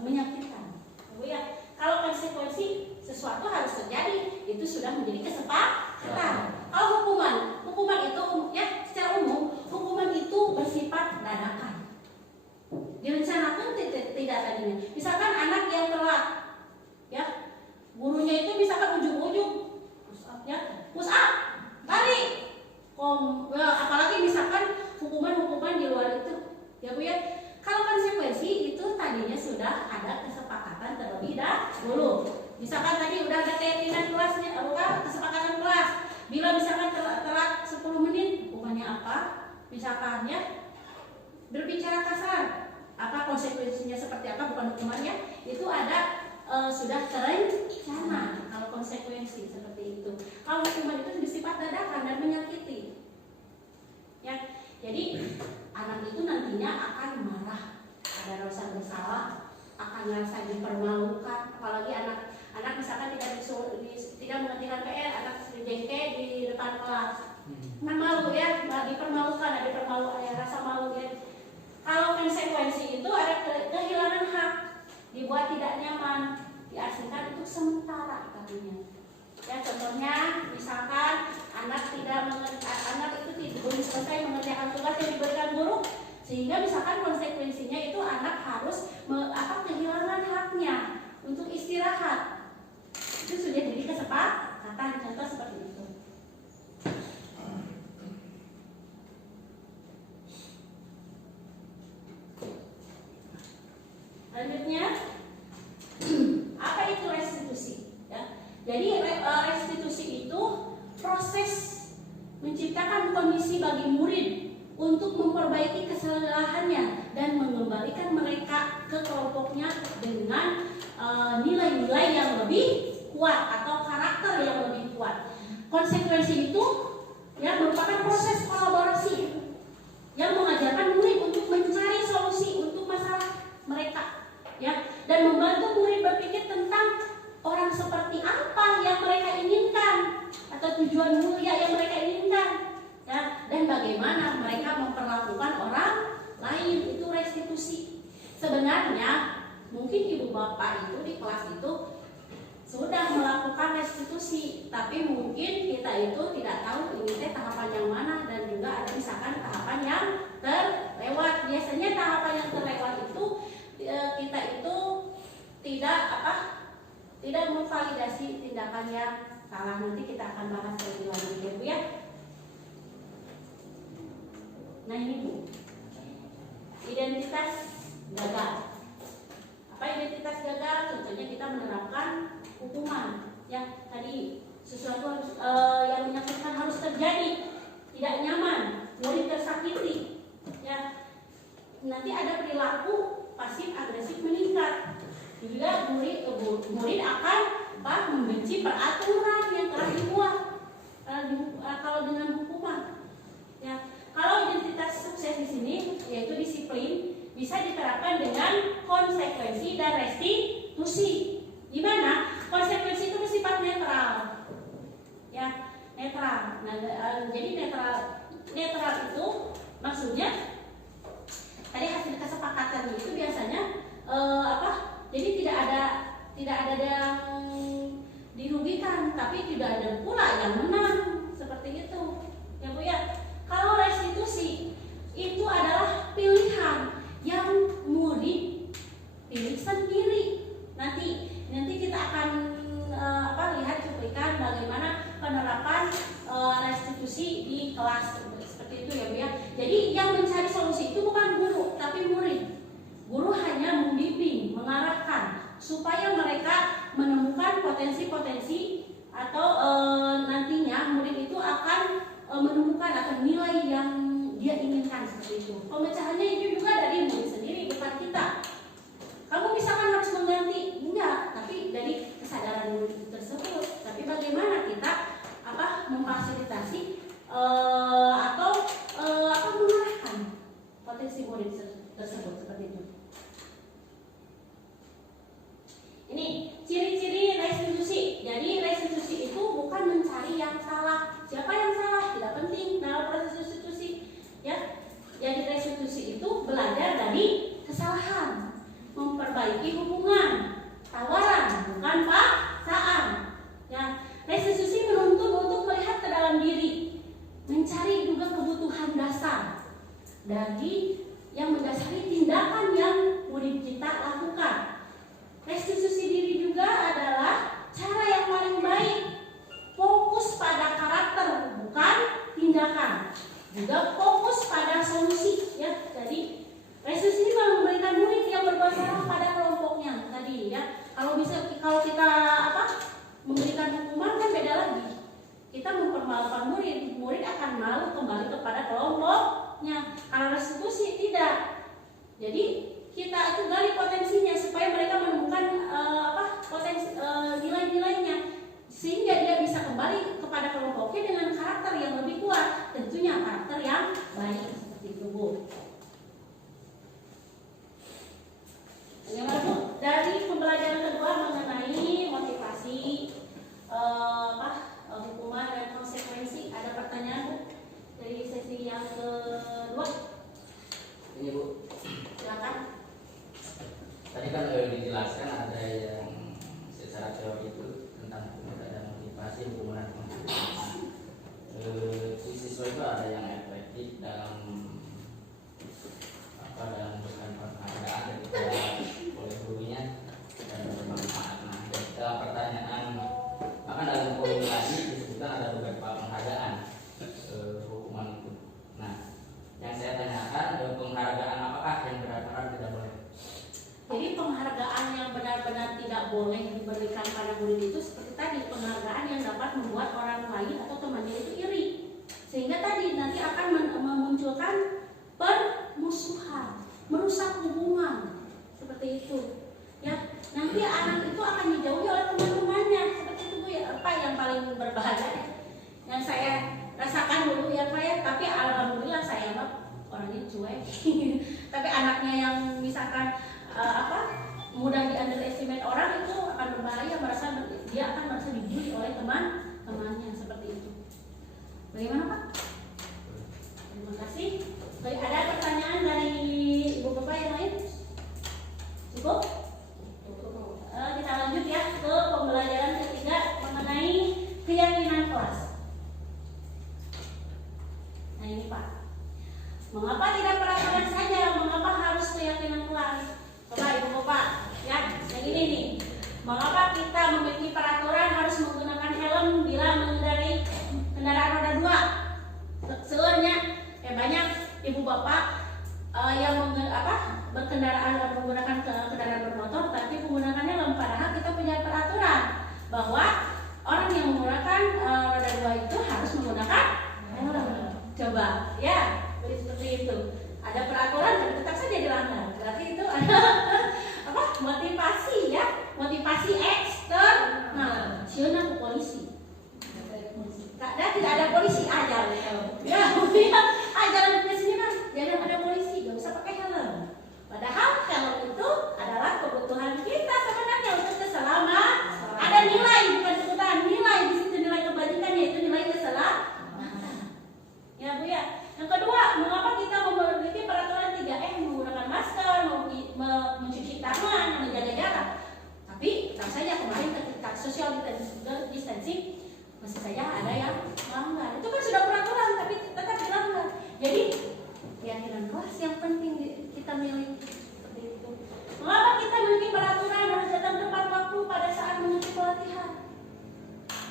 menyakitkan. Ibu ya, kalau konsekuensi sesuatu harus terjadi, itu sudah menjadi kesepakatan. Kalau hukuman itu ya secara umum, hukuman itu bersifat dadakan. Direncanakan tidak tadinya. Misalkan anak yang telat, ya gurunya itu misalkan ujung-ujung push up, lari. Apalagi misalkan hukuman di luar itu, ya Bu ya. Kalau konsekuensi itu tadinya sudah ada kesepakatan terlebih dahulu. Misalkan tadi udah ada keyakinan kelasnya, kesepakatan kelas. Bila misalkan telat 10 menit, hukumannya apa? Misalkan ya berbicara kasar, apa konsekuensinya seperti apa, bukan hukumannya. Itu ada sudah terencana. Kalau konsekuensi seperti itu. Kalau hukuman itu bersifat dadakan dan menyakiti. Ya, jadi anak itu nantinya akan marah, ada rasa bersalah, akan merasa dipermalukan. Apalagi anak misalkan tidak mengerjakan PR, anak jengke di depan kelas, malu ya, dipermalukan, ada rasa malu ya. Kalau konsekuensi itu ada kehilangan hak, dibuat tidak nyaman, diasingkan untuk sementara katanya. Ya contohnya misalkan anak itu belum selesai mengerjakan tugas yang diberikan guru, sehingga misalkan konsekuensinya itu anak harus kehilangan haknya untuk istirahat. Itu sudah Selanjutnya, apa itu restitusi? Ya. Jadi restitusi itu proses menciptakan kondisi bagi murid untuk memperbaiki kesalahannya dan mengembalikan mereka ke kelompoknya dengan nilai-nilai yang lebih kuat atau karakter yang lebih kuat. Konsekuensi itu ya merupakan proses kolaborasi yang mengajarkan murid untuk mencari solusi untuk masalah mereka, ya, dan membantu murid berpikir tentang orang seperti apa yang mereka inginkan atau tujuan mulia yang mereka inginkan, ya, dan bagaimana mereka memperlakukan orang lain. Itu restitusi. Sebenarnya mungkin ibu bapak itu di kelas itu sudah melakukan restitusi, tapi mungkin kita itu tidak tahu ini tahapan yang mana, dan juga ada misalkan tahapan yang terlewat. Biasanya tahapan yang terlewat itu kita itu tidak memvalidasi tindakan yang salah. Nanti kita akan bahas lebih lanjut ya Bu ya. Nah ini Bu, identitas gagal. Apa identitas gagal? Contohnya kita menerapkan hukuman, ya, tadi sesuatu harus yang menyakitkan harus terjadi, tidak nyaman, murid tersakiti, ya. Nanti ada perilaku pasif agresif meningkat, juga murid akan membenci peraturan yang telah dibuat kalau dengan hukuman, ya. Kalau identitas sukses di sini yaitu disiplin, bisa diterapkan dengan konsekuensi dan restitusi. Di mana konsekuensi itu bersifat netral, ya, netral. Nah, jadi netral itu maksudnya tadi hasil kesepakatan itu biasanya jadi tidak ada yang dirugikan, tapi tidak ada pula yang menang, seperti itu, ya Bu ya. Kalau restitusi itu adalah pilihan yang murid pilih sendiri. Nanti kita akan lihat cuplikan bagaimana penerapan restitusi di kelas seperti itu ya Bu ya. Jadi yang mencari solusi itu bukan guru tapi murid. Guru hanya membimbing, mengarahkan supaya mereka menemukan potensi-potensi atau nantinya murid itu akan menemukan atau nilai yang dia inginkan, seperti itu. Pemecahannya itu juga dari murid sendiri, bukan kita. Kamu misalkan harus mengganti, enggak, tapi dari kesadaran murid tersebut. Tapi bagaimana kita memfasilitasi atau mengarahkan potensi murid tersebut, seperti itu. Ini ciri-ciri restitusi. Jadi restitusi itu bukan mencari yang salah. Siapa yang salah tidak penting dalam proses restitusi, ya. Jadi restitusi itu belajar dari kesalahan, memperbaiki hubungan, tawaran, bukan paksaan. Ya, restitusi menuntut untuk melihat ke dalam diri, mencari juga kebutuhan dasar dari yang mendasari tindakan yang murid kita lakukan. Restitusi diri juga adalah cara yang paling baik, fokus pada karakter bukan tindakan, juga fokus pada solusi, ya. Jadi restitusi memberikan murid yang berbuat salah pada kelompoknya tadi, ya. Kalau kita memberikan hukuman kan beda lagi. Kita mempermalukan murid akan malu kembali kepada kelompoknya. Kalau restitusi tidak. Jadi kita itu gali potensinya supaya mereka menemukan potensi nilai-nilainya, sehingga dia bisa kembali kepada kelompoknya dengan karakter yang lebih kuat, tentunya karakter yang baik, seperti itu Bu. Bagaimana Bu? Dari pembelajaran kedua mengenai motivasi hukuman dan konsekuensi, ada pertanyaan Bu dari sesi yang kedua? Ini Bu, Silakan. tadi kan dijelaskan ada yang secara teori itu tentang hukuman dan motivasi, hukuman dan konsekuensi. Siswa itu ada yang efektif dalam memberikan penghargaan oleh gurunya dan bermanfaat. Nah, dalam pertanyaan, maka dalam poin tadi disebutkan ada beberapa penghargaan hukuman itu. Nah, yang saya tanyakan, penghargaan apa dapat membuat orang lain atau temannya itu iri, sehingga tadi nanti akan memunculkan permusuhan, merusak hubungan seperti itu. Ya, nanti anak itu akan dijauhi oleh teman-temannya seperti itu Bu ya. Apa yang paling berbahaya yang saya rasakan dulu ya Pak ya, tapi alhamdulillah saya mah orangnya cuek. Tapi anaknya yang misalkan mudah di underestimate orang itu akan berbahaya, dia akan merasa dibully oleh teman-temannya seperti itu. Bagaimana Pak? Terima kasih. Ada pertanyaan dari Ibu Bapak yang lain? Cukup? Kita lanjut ya ke pembelajaran ketiga mengenai keyakinan kelas. Nah ini Pak, mengapa tidak peraturan saja? Mengapa harus keyakinan kelas? Coba Ibu Bapak, ya, yang ini nih. Mengapa kita memiliki peraturan harus menggunakan helm bila mengendarai kendaraan roda 2? Sebenarnya banyak Ibu Bapak yang berkendaraan menggunakan kendaraan bermotor tapi menggunakan helm, padahal kita punya peraturan bahwa orang yang menggunakan roda 2 itu harus menggunakan helm. Coba ya, seperti itu. Ada peraturan dan tetap saja dilanggar. Berarti itu ada motivasi ya, motivasi eksternal. Siapa aku polisi? Tidak ada polisi aja. Ya, ajaran polisinya kan jangan ada polisi, gak usah pakai helm. Padahal helm itu adalah kebutuhan kita sebenarnya untuk keselamatan. Ada nilai, bukan kebutuhan, nilai di situ, nilai kebaikan yaitu nilai keselamatan. Ya Bu ya. Yang kedua, mengapa kita memiliki peraturan 3M, menggunakan masker, mencuci tangan, menjaga jarak. Tapi tentu saja kemarin ketika social distancing masih saja ada yang melanggar. Itu kan sudah peraturan tapi tetap dilanggar. Jadi keyakinan kelas yang penting kita miliki seperti itu. Mengapa kita memiliki peraturan harus datang tepat waktu pada saat mengikuti pelatihan?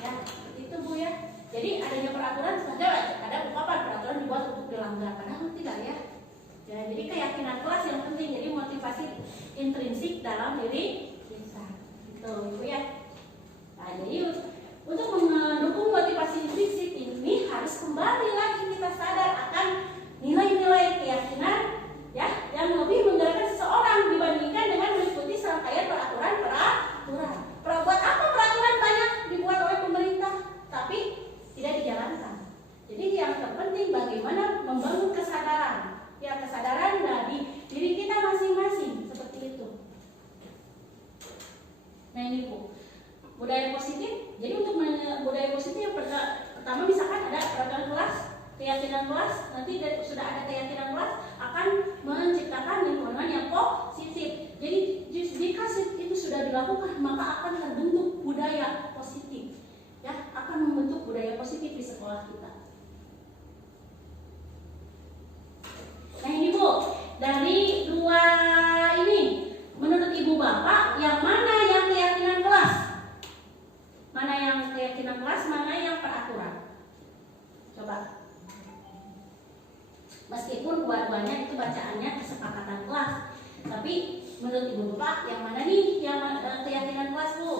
Ya, itu Bu ya. Jadi adanya peraturan saja ada ungkapan peraturan dibuat untuk dilanggar, padahal tidak ya. Ya, jadi keyakinan kelas yang penting, jadi motivasi intrinsik dalam diri kita. Gitu Ibu ya. Nah, jadi untuk mendukung motivasi intrinsik ini harus kembali lagi kita sadar akan nilai-nilai keyakinan ya yang lebih menggerakkan seseorang dibandingkan dengan mengikuti serangkaian peraturan. Buat apa peraturan banyak dibuat oleh pemerintah tapi tidak dijalankan? Jadi yang terpenting bagaimana membangun kesadaran. Ya, kesadaran dari diri kita masing-masing seperti itu. Nah ini Bu, budaya positif. Jadi untuk budaya positif yang pertama misalkan ada peraturan kelas, keyakinan kelas, nanti sudah ada keyakinan kelas akan menciptakan lingkungan yang positif. Jadi jika itu sudah dilakukan maka akan terbentuk budaya positif. Ya, akan membentuk budaya positif di sekolah kita. Nah ini Bu, dari dua ini menurut Ibu Bapak yang mana yang keyakinan kelas? Mana yang keyakinan kelas, mana yang peraturan? Coba. Meskipun dua-duanya itu bacaannya kesepakatan kelas, tapi menurut Ibu Bapak yang mana nih yang keyakinan kelas Bu?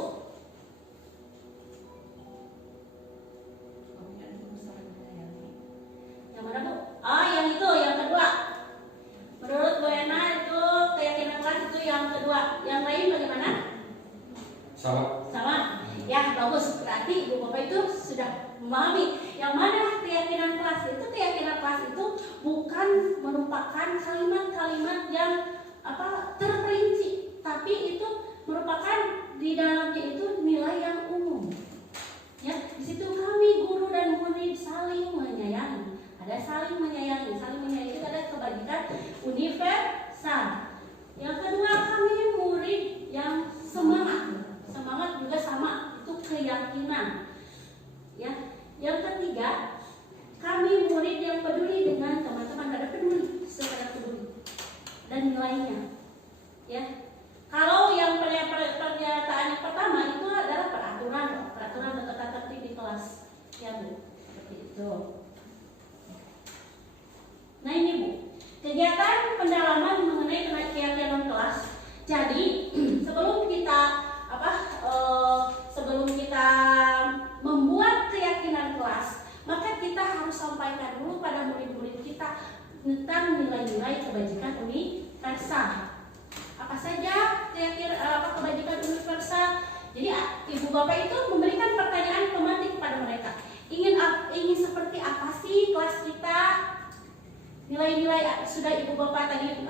Yang mana Bu? Oh yang itu, yang kedua. Menurut Bu Ena itu keyakinan kelas itu yang kedua. Yang lain bagaimana? Sama. Ya bagus, berarti Ibu Bapak itu sudah memahami yang mana keyakinan kelas. Itu keyakinan kelas itu bukan merupakan kalimat-kalimat yang terperinci, tapi itu merupakan di dalamnya itu nilai yang umum. Ya, di situ kami guru dan murid saling menyayangi. Ada saling menyayangi itu ada kebajikan universal. Yang kedua, kami murid yang semangat juga sama, itu keyakinan. Ya, yang ketiga, kami murid yang peduli dengan teman-teman, ada peduli, secara peduli dan nilainya. Ya, kalau yang pernyataan yang pertama itu adalah peraturan dan tata tertib di kelas. Ya Bu, seperti itu. Nah ini Bu, kegiatan pendalaman mengenai keyakinan kelas. Jadi sebelum kita membuat sampaikan dulu pada murid-murid kita tentang nilai-nilai kebajikan universal. Apa saja kebajikan universal? Jadi ibu bapak itu memberikan pertanyaan pemantik kepada mereka. Ingin seperti apa sih kelas kita? Nilai-nilai sudah ibu bapak tadi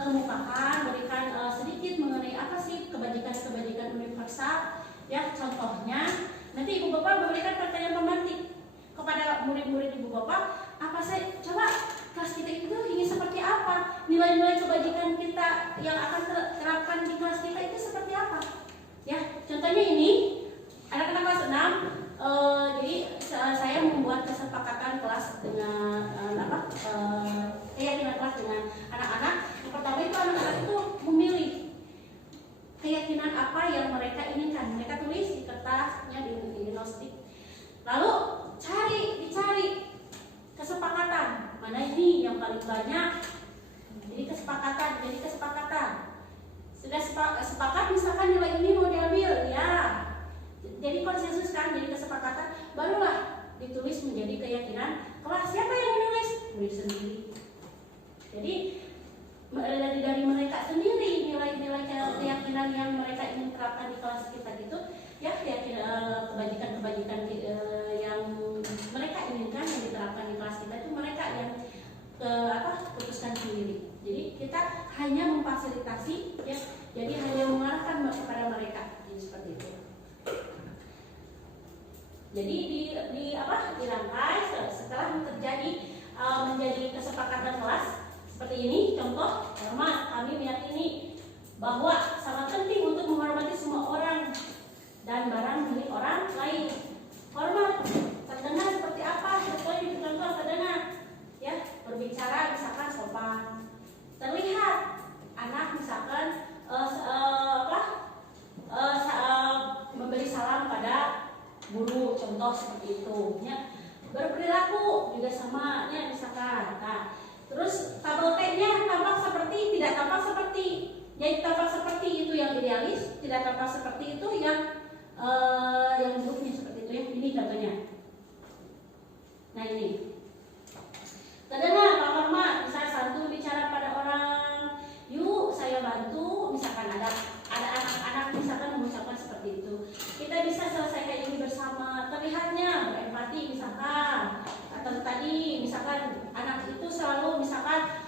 kemukakan, berikan sedikit mengenai apa sih kebajikan universal. Ya, contohnya nanti ibu bapak memberikan pertanyaan pemantik kepada murid-murid ibu bapak. Apa sih? Coba kelas kita itu ingin seperti apa? Nilai-nilai kebajikan kita yang akan terapkan di kelas kita itu seperti apa? Ya, contohnya ini anak-anak kelas 6. Jadi saya membuat kesepakatan kelas dengan keyakinan kelas dengan anak-anak. Yang pertama itu anak-anak itu memilih keyakinan apa yang mereka inginkan. Mereka tulis di kertasnya di note-stick. Lalu dicari kesepakatan mana ini yang paling banyak. Jadi kesepakatan. Sudah sepakat misalkan nilai ini mau diambil, ya. Jadi konsensus kan, jadi kesepakatan, barulah ditulis menjadi keyakinan kelas. Siapa yang menulis? Murid sendiri. Jadi dari mereka sendiri nilai-nilai keyakinan yang mereka ingin terapkan di kelas kita gitu, ya kebajikan yang mereka inginkan yang diterapkan di kelas kita itu mereka yang putuskan sendiri. Jadi kita hanya memfasilitasi, ya, jadi hanya mengarahkan kepada mereka, jadi seperti itu. Jadi dirangkai setelah terjadi menjadi kesepakatan kelas seperti ini. Contoh, hormat. Kami meyakini bahwa sangat penting untuk menghormati semua orang dan barang milik orang lain. Hormat, terdengar seperti apa? Sesuai contoh terdengar. Ya, berbicara misalkan sopan. Terlihat anak misalkan memberi salam pada guru, contoh seperti itu. Ya, berperilaku juga sama, ya misalkan. Nah, terus tabel T-nya tampak seperti, tidak tampak seperti. Jadi tampak seperti itu yang idealis, tidak tampak seperti itu yang buruknya seperti itu ya. Ini contohnya. Nah ini. Terdengar Pak Hormat, misalnya santun bicara pada orang, yuk saya bantu, misalkan ada anak-anak misalkan mengucapkan seperti itu. Kita bisa selesaikan ini bersama, terlihatnya berempati misalkan. Atau tadi misalkan anak itu selalu misalkan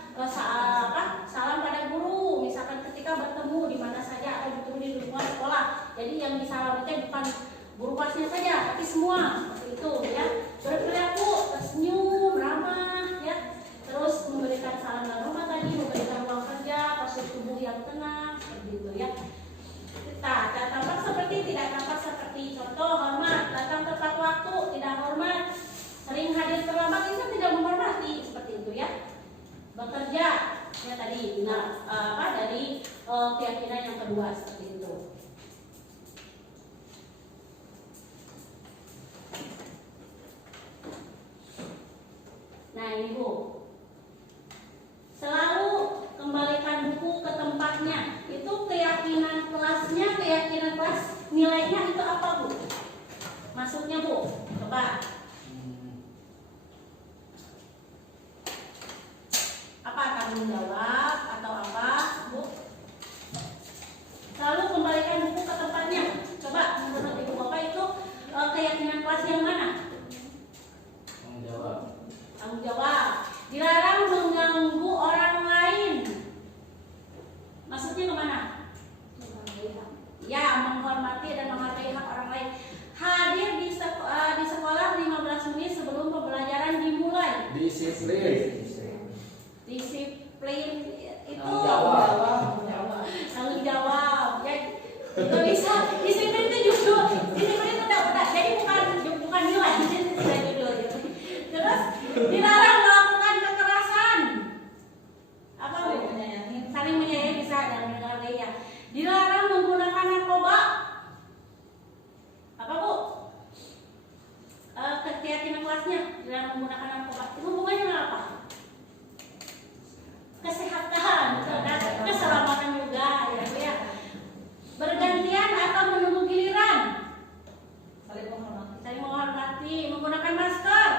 salam pada guru, misalkan ketika bertemu di mana saja atau bertemu di lingkungan sekolah. Jadi yang disalamkan bukan guru kelasnya saja, tapi semua seperti itu ya. Berperilaku, tersenyum, ramah ya. Terus memberikan salam dan hormat tadi, memberikan ruang kerja, postur tubuh yang tenang, seperti itu ya. Tak tampak seperti, tidak tampak seperti. Contoh, hormat, datang tepat waktu, tidak hormat. Sering hadir terlambat itu tidak menghormati, seperti itu ya. Bekerja ya tadi, dari keyakinan yang kedua seperti itu. Nah ini Bu, selalu kembalikan buku ke tempatnya. Itu keyakinan kelasnya, keyakinan kelas nilainya itu apa Bu? Maksudnya Bu, coba. Apa tanggung jawab atau apa Bu? Selalu kembalikan buku ke tempatnya. Coba menurut Ibu Bapak itu keyakinan kelas yang mana? Tanggung jawab. Dilarang mengganggu orang lain. Maksudnya kemana? Ya, menghormati dan menghargai hak orang lain. Hadir di sekolah 15 menit sebelum pembelajaran dimulai. Disiplin itu tanggung jawab. Ya, juga bisa. Disiplin itu justru disiplin itu udah. Jadi bukan nilai, jadi tidak judul. Terus dilarang melakukan kekerasan. Apa Bu? Saling menyayangi bisa dan menghargai ya. Dilarang menggunakan narkoba. Apa Bu? Keyakinan kelasnya dilarang menggunakan narkoba. Itu hubungannya dengan apa? Kesehatan, keselamatan juga ya. Bergantian atau menunggu giliran. Saling menghormati, menggunakan masker.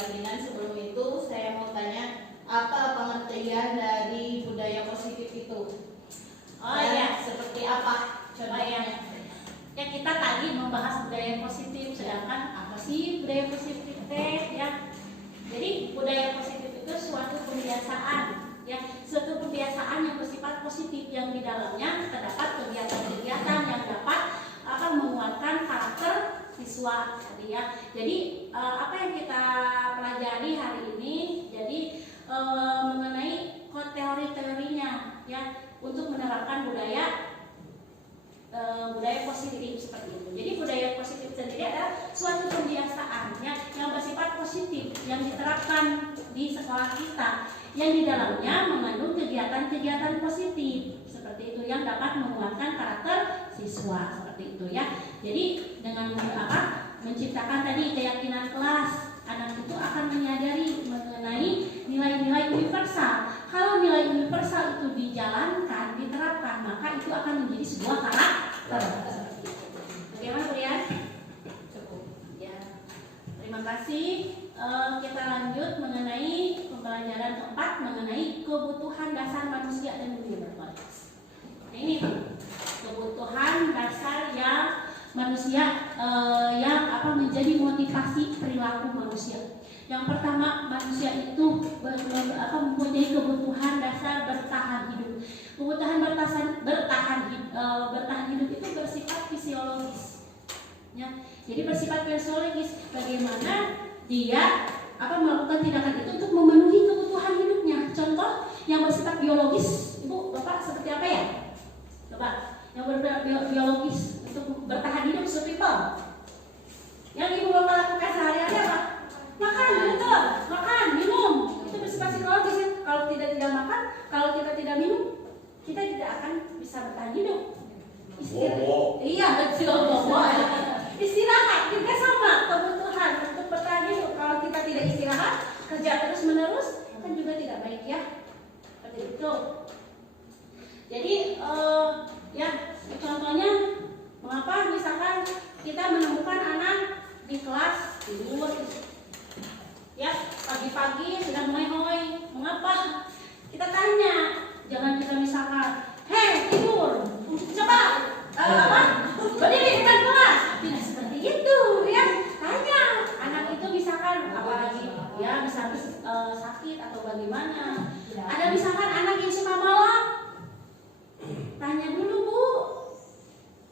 keyakinan. Sebelum itu saya mau tanya, apa pengertian dari budaya positif itu? Oh Dan ya, seperti apa contohnya? ya kita tadi membahas budaya positif, sedangkan apa sih budaya positif teh ya? Jadi budaya positif itu suatu kebiasaan, ya suatu kebiasaan yang bersifat positif yang di dalamnya terdapat kegiatan-kegiatan yang dapat menguatkan karakter siswa tadi ya. Jadi apa yang kita pelajari hari ini, jadi mengenai teori-teorinya ya untuk menerapkan budaya positif seperti itu. Jadi budaya positif sendiri adalah suatu kebiasaan yang bersifat positif yang diterapkan di sekolah kita, yang di dalamnya mengandung kegiatan-kegiatan positif seperti itu yang dapat menguatkan karakter siswa seperti itu ya. Jadi dengan menciptakan tadi keyakinan kelas, anak itu akan menyadari mengenai nilai-nilai universal. Kalau nilai universal itu dijalankan, diterapkan, maka itu akan menjadi sebuah karakter. Bagaimana Bu Rian? Cukup. Ya. Terima kasih. Kita lanjut mengenai pembelajaran keempat mengenai kebutuhan dasar manusia dan dunia berkualitas. Nah, ini kebutuhan dasar yang manusia yang menjadi motivasi perilaku manusia. Yang pertama, manusia itu mempunyai kebutuhan dasar bertahan hidup. Kebutuhan bertahan hidup itu bersifat fisiologis. Ya, jadi bersifat fisiologis. Bagaimana dia melakukan tindakan itu untuk memenuhi kebutuhan hidupnya. Contoh yang bersifat biologis, Ibu, Bapak seperti apa ya? Bapak yang bersifat biologis untuk bertahan hidup survival. Yang Ibu Bapak lakukan sehari-hari apa? Makan, betul. Makan, minum. Itu bersifat psikologis ya. Kalau tidak makan, kalau kita tidak minum, kita tidak akan bisa bertahan hidup. Iya, betul. Istirahat juga sama kebutuhan untuk bertahan hidup. Kalau kita tidak istirahat, kerja terus menerus, kan juga tidak baik ya. Seperti itu. Jadi ya contohnya mengapa misalkan kita menemukan anak di kelas tidur, ya pagi-pagi sudah mulai mengapa? Kita tanya, jangan kita misalkan, hei tidur, coba berdiri depan kelas, tidak seperti itu ya. Tanya anak itu misalkan apalagi ya misalkan sakit atau bagaimana. Ada misalkan anak yang suka malam, tanya dulu Bu,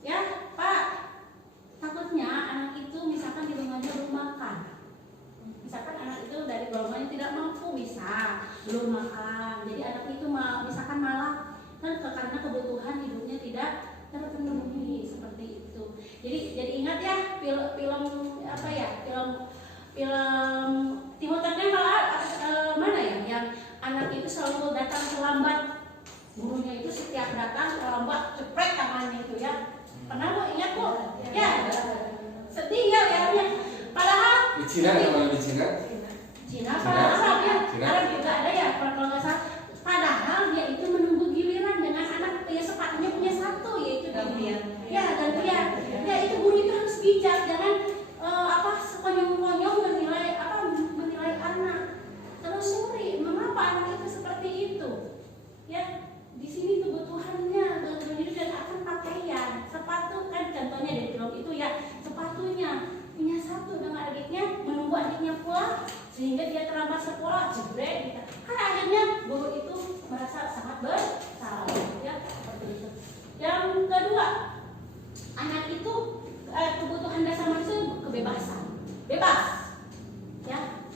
ya Pak, takutnya anak itu misalkan di rumahnya belum makan. Misalkan anak itu dari golongan yang tidak mampu, belum makan. Jadi anak itu misalkan malam kan karena kebutuhan hidupnya tidak terpenuhi seperti itu. Jadi ingat ya film Timur Tengah mana ya yang anak itu selalu datang terlambat. Gurunya itu setiap datang terlambat, cepet tangannya itu ya. Pernah Bu ingat Bu? Ya. Sedih ya lihatnya. Padahal di Cina kalau di Cina Arab ya. Arab juga ada ya kalau nggak salah. Padahal dia itu menunggu giliran dengan anak yang sepatutnya punya satu, yaitu gantian. Ya gantian. Ya itu guru itu harus bijak, jangan sekonyong-konyong menilai anak. Terus suri, mengapa anak itu seperti itu? Ya di sini kebutuhannya dan akan pakaian, sepatu kan contohnya dari film itu ya, sepatunya punya satu dengan adiknya, menunggu adiknya pulang sehingga dia terlambat sekolah, jebret gitu. Kan akhirnya guru itu merasa sangat bersalah ya seperti itu. Yang kedua, anak itu kebutuhan dasar manusia kebebasan, bebas ya,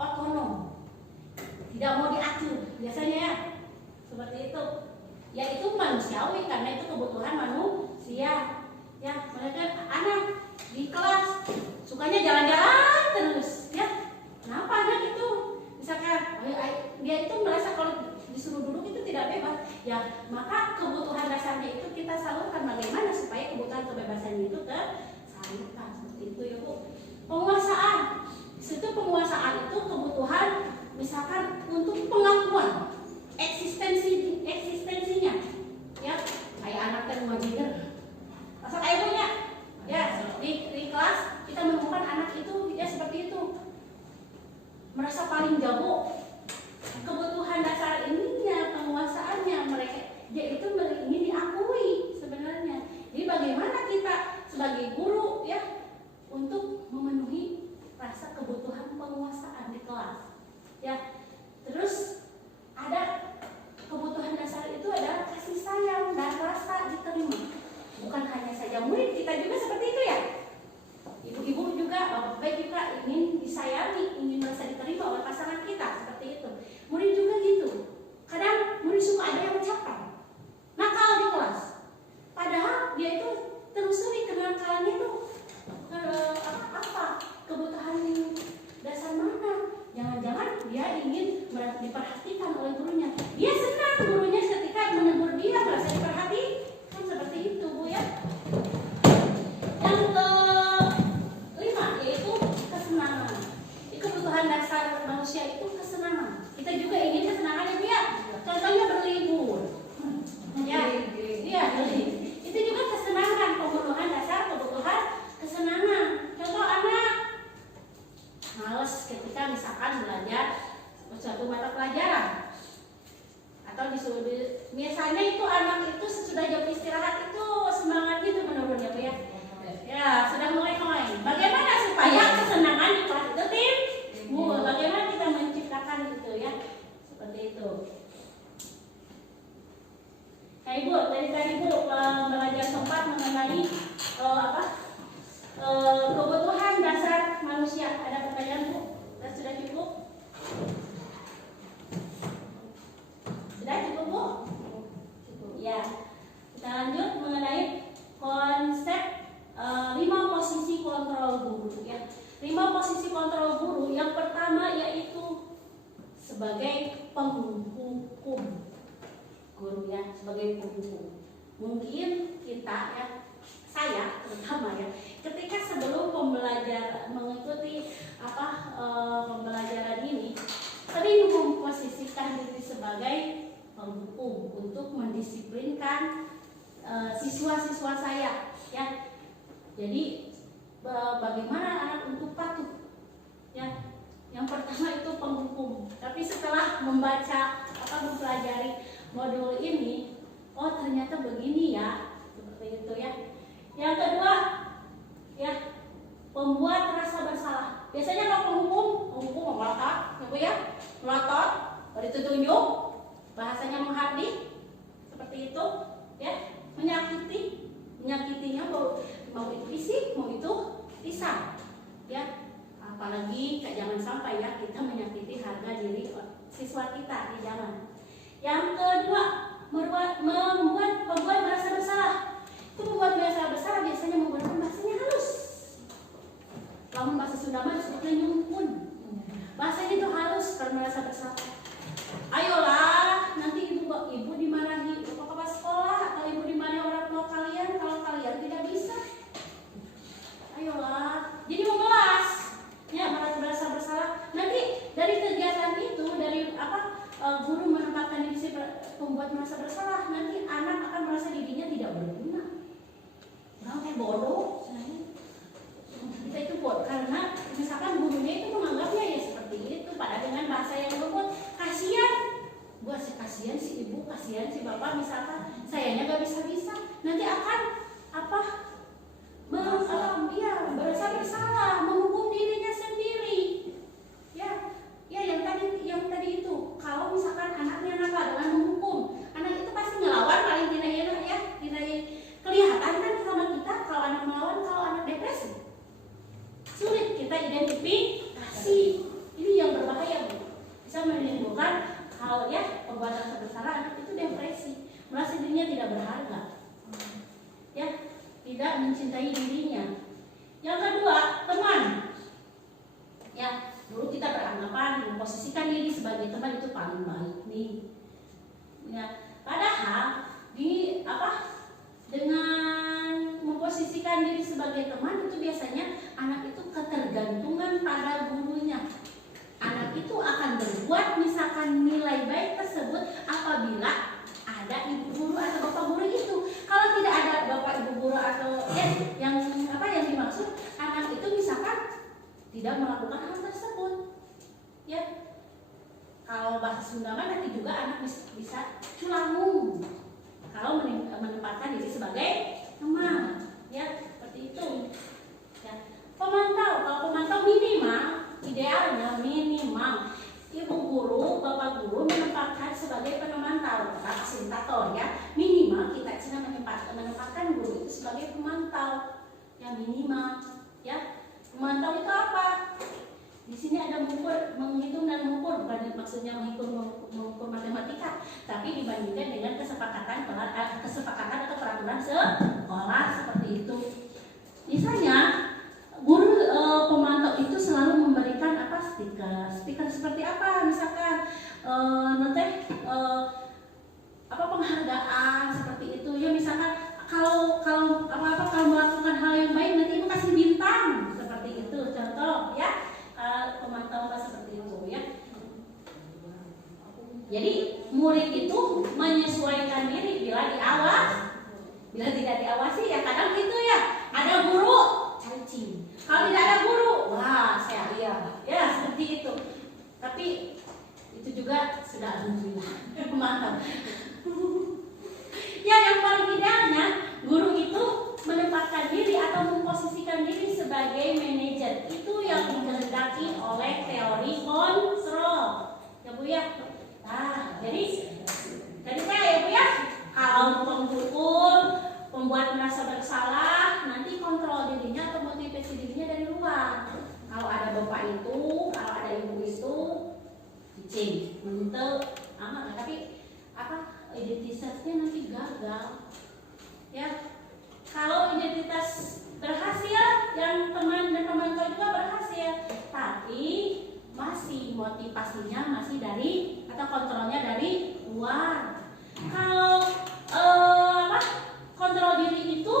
otonom, tidak mau diatur biasanya ya seperti itu. Ya itu manusiawi karena itu kebutuhan manusia ya. Mereka anak di kelas sukanya jalan-jalan terus ya. Kenapa anak itu misalkan dia itu merasa kalau disuruh duduk itu tidak bebas ya, maka kebutuhan dasarnya itu kita salurkan bagaimana supaya kebutuhan kebebasan itu tersalurkan seperti itu ya Bu. Penguasaan, disitu penguasaan itu kebutuhan misalkan untuk pengakuan eksistensinya ya, kayak anak rumah gider masa kayak punya ya di kelas kita menemukan anak itu ya seperti itu 5 posisi kontrol guru. Yang pertama yaitu sebagai penghukum. Guru ya, sebagai penghukum. Mungkin kita ya, saya terutama ya, ketika sebelum pembelajaran mengikuti pembelajaran ini, sering memposisikan diri sebagai penghukum untuk mendisiplinkan siswa-siswa saya ya. Jadi bagaimana anak untuk patuh ya. Yang pertama itu penghukum. Tapi setelah membaca mempelajari modul ini, oh ternyata begini ya, seperti itu ya. Yang kedua ya, pembuat rasa bersalah. Biasanya kalau penghukum melotot, ya, melotot, beri tunjuk, bahasanya menghardik, seperti itu ya, menyakitinya mau itu fisik, mau itu lisan ya. Apalagi jangan sampai ya kita menyakiti harga diri siswa kita, jangan. Yang kedua, membuat merasa bersalah. Itu membuat merasa bersalah biasanya menggunakan bahasanya halus. Kalau bahasa Sunda mah disebutnya nyumpun. Bahasanya itu halus karena merasa bersalah. Ayolah, nanti ibu dimarahi kepala sekolah atau ibu dimarahi orang tua kalian kalau kalian tidak bisa. Ayolah, jadi membelas. Ya, merasa bersalah. Nanti dari kegiatan itu, dari guru menempatkan diri pembuat merasa bersalah, nanti anak akan merasa dirinya tidak berguna. Kayak bodoh, kita itu bodoh karena misalkan gurunya itu menganggapnya ya seperti itu, padahal dengan bahasa yang lembut, kasihan, buat kasihan si ibu, kasihan si bapak, misalkan sayanya nggak bisa, nanti akan merasa bersalah, menghukum dirinya sendiri. Ya yang tadi itu, kalau misalkan anaknya nakal dengan menghukum, anak itu pasti ngelawan, paling tidak ya, tidak kelihatan kan sama kita kalau anak melawan, kalau anak depresi. Sulit kita identifikasi. Ini yang berbahaya, Bu. Bisa menimbulkan hal ya, perbuatan bersalah, anak itu depresi, merasa dirinya tidak berharga. Ya, tidak mencintai dirinya. Yang kedua, teman. Ya, dulu kita beranggapan memposisikan diri sebagai teman itu paling baik nih. Ya, padahal dengan memposisikan diri sebagai teman itu biasanya anak itu ketergantungan pada gurunya. Anak itu akan berbuat misalkan nilai baik tersebut apabila ada ibu guru atau bapak guru itu. Kalau tidak ada bapak ibu guru atau yang dimaksud, anak itu misalkan tidak melakukan hal tersebut. Ya. Kalau bahasa Sunda nanti juga anak bisa culangung. Kalau menempatkan diri sebagai teman, ya seperti itu. Ya. Kalau pemantau minimal, idealnya minimal ibu guru, bapak guru menempatkan sebagai pemantau, fasilitator ya. Minimal kita menempatkan guru itu sebagai pemantau, yang minimal, ya. Pemantau itu apa? Di sini ada menghitung dan mengukur, bukan maksudnya mengukur matematika, tapi dibandingkan dengan kesepakatan atau peraturan sekolah seperti itu. Misalnya guru pemantau itu selalu memberikan stiker seperti apa, misalkan penghargaan seperti itu ya, misalkan kalau melakukan hal yang baik nanti ibu kasih bintang seperti itu, contoh ya. Pemantau seperti itu ya. Jadi murid itu menyesuaikan diri bila diawas, bila tidak diawasi ya kadang gitu ya. Ada guru cacing, kalau tidak ada guru, wah saya ya seperti itu. Tapi itu juga sudah alhamdulillah pemantau. Ya yang paling idealnya guru itu menempatkan diri atau memposisikan diri sebagai manajer. Itu yang dikehendaki oleh teori kontrol. Ya Bu ya. Nah, jadi saya ya Bu ya, kalau penghukum, pembuat merasa bersalah, nanti kontrol dirinya atau motivasi dirinya dari luar. Kalau ada bapak itu, kalau ada ibu itu, cicing, mentel, tapi identitasnya nanti gagal. Ya. Kalau identitas berhasil, yang teman dan pemantau juga berhasil, motivasinya masih dari atau kontrolnya dari luar. Kalau kontrol diri itu,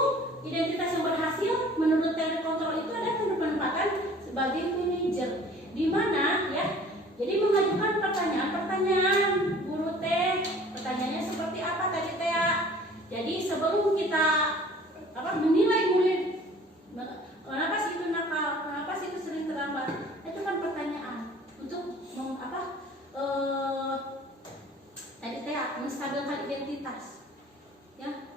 identitas yang berhasil menurut teori kontrol itu ada penempatan sebagai manajer, di mana ya, jadi mengajukan pertanyaan guru teh, pertanyaannya seperti apa tadi teh ya. Jadi sebelum kita menilai murid, kenapa sih itu nakal, kenapa sih itu sering terlambat, itu kan pertanyaan untuk tadi teh menstabilkan identitas ya.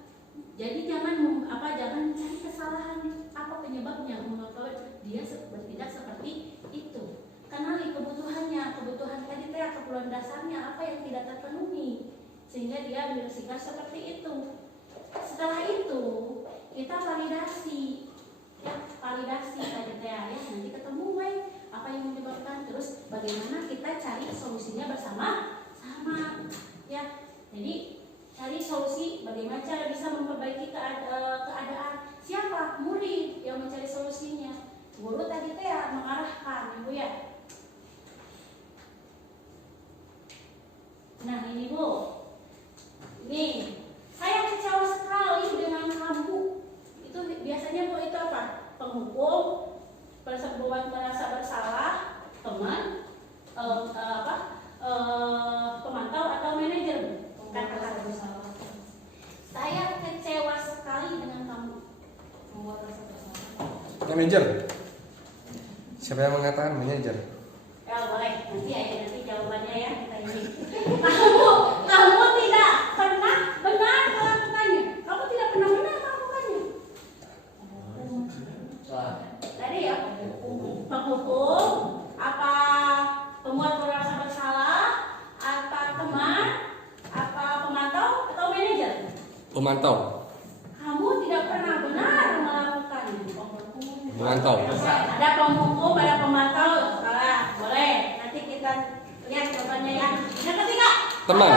Jadi jangan mencari kesalahan apa penyebabnya mengapa dia tidak seperti itu. Kenali kebutuhannya, kebutuhan tadi teh keperluan dasarnya apa yang tidak terpenuhi sehingga dia bersikap seperti itu. Setelah itu kita validasi tadi teh ya, nanti ketemu apa yang menyebabkan, terus bagaimana kita cari solusinya bersama-sama ya. Jadi cari solusi bagaimana cara bisa memperbaiki keadaan. Siapa? Murid yang mencari solusinya. Guru tadi teh ya mengarahkan, Ibu ya. Nah ini Bu, ini saya kecewa sekali dengan kamu. Itu biasanya Bu itu apa? Penghukum, buat merasa bersalah, teman, pemantau atau manajer. Kata-kata bersalah. Saya kecewa sekali dengan kamu. Manajer. Siapa yang mengatakan manajer? Ya boleh, nanti jawabannya ya kita ini. Kamu tidak pernah benar melakukannya. Kamu tidak pernah benar melakukannya. Tadi ya, penghukum, apa pembuat merasa bersalah, apa teman, apa pemantau atau manajer? Pemantau. Kamu tidak pernah benar melakukannya. Pemantau. Ada penghukum, ada pemantau, salah. Boleh. Nanti kita lihat jawabannya ya. Yang ketiga. Teman.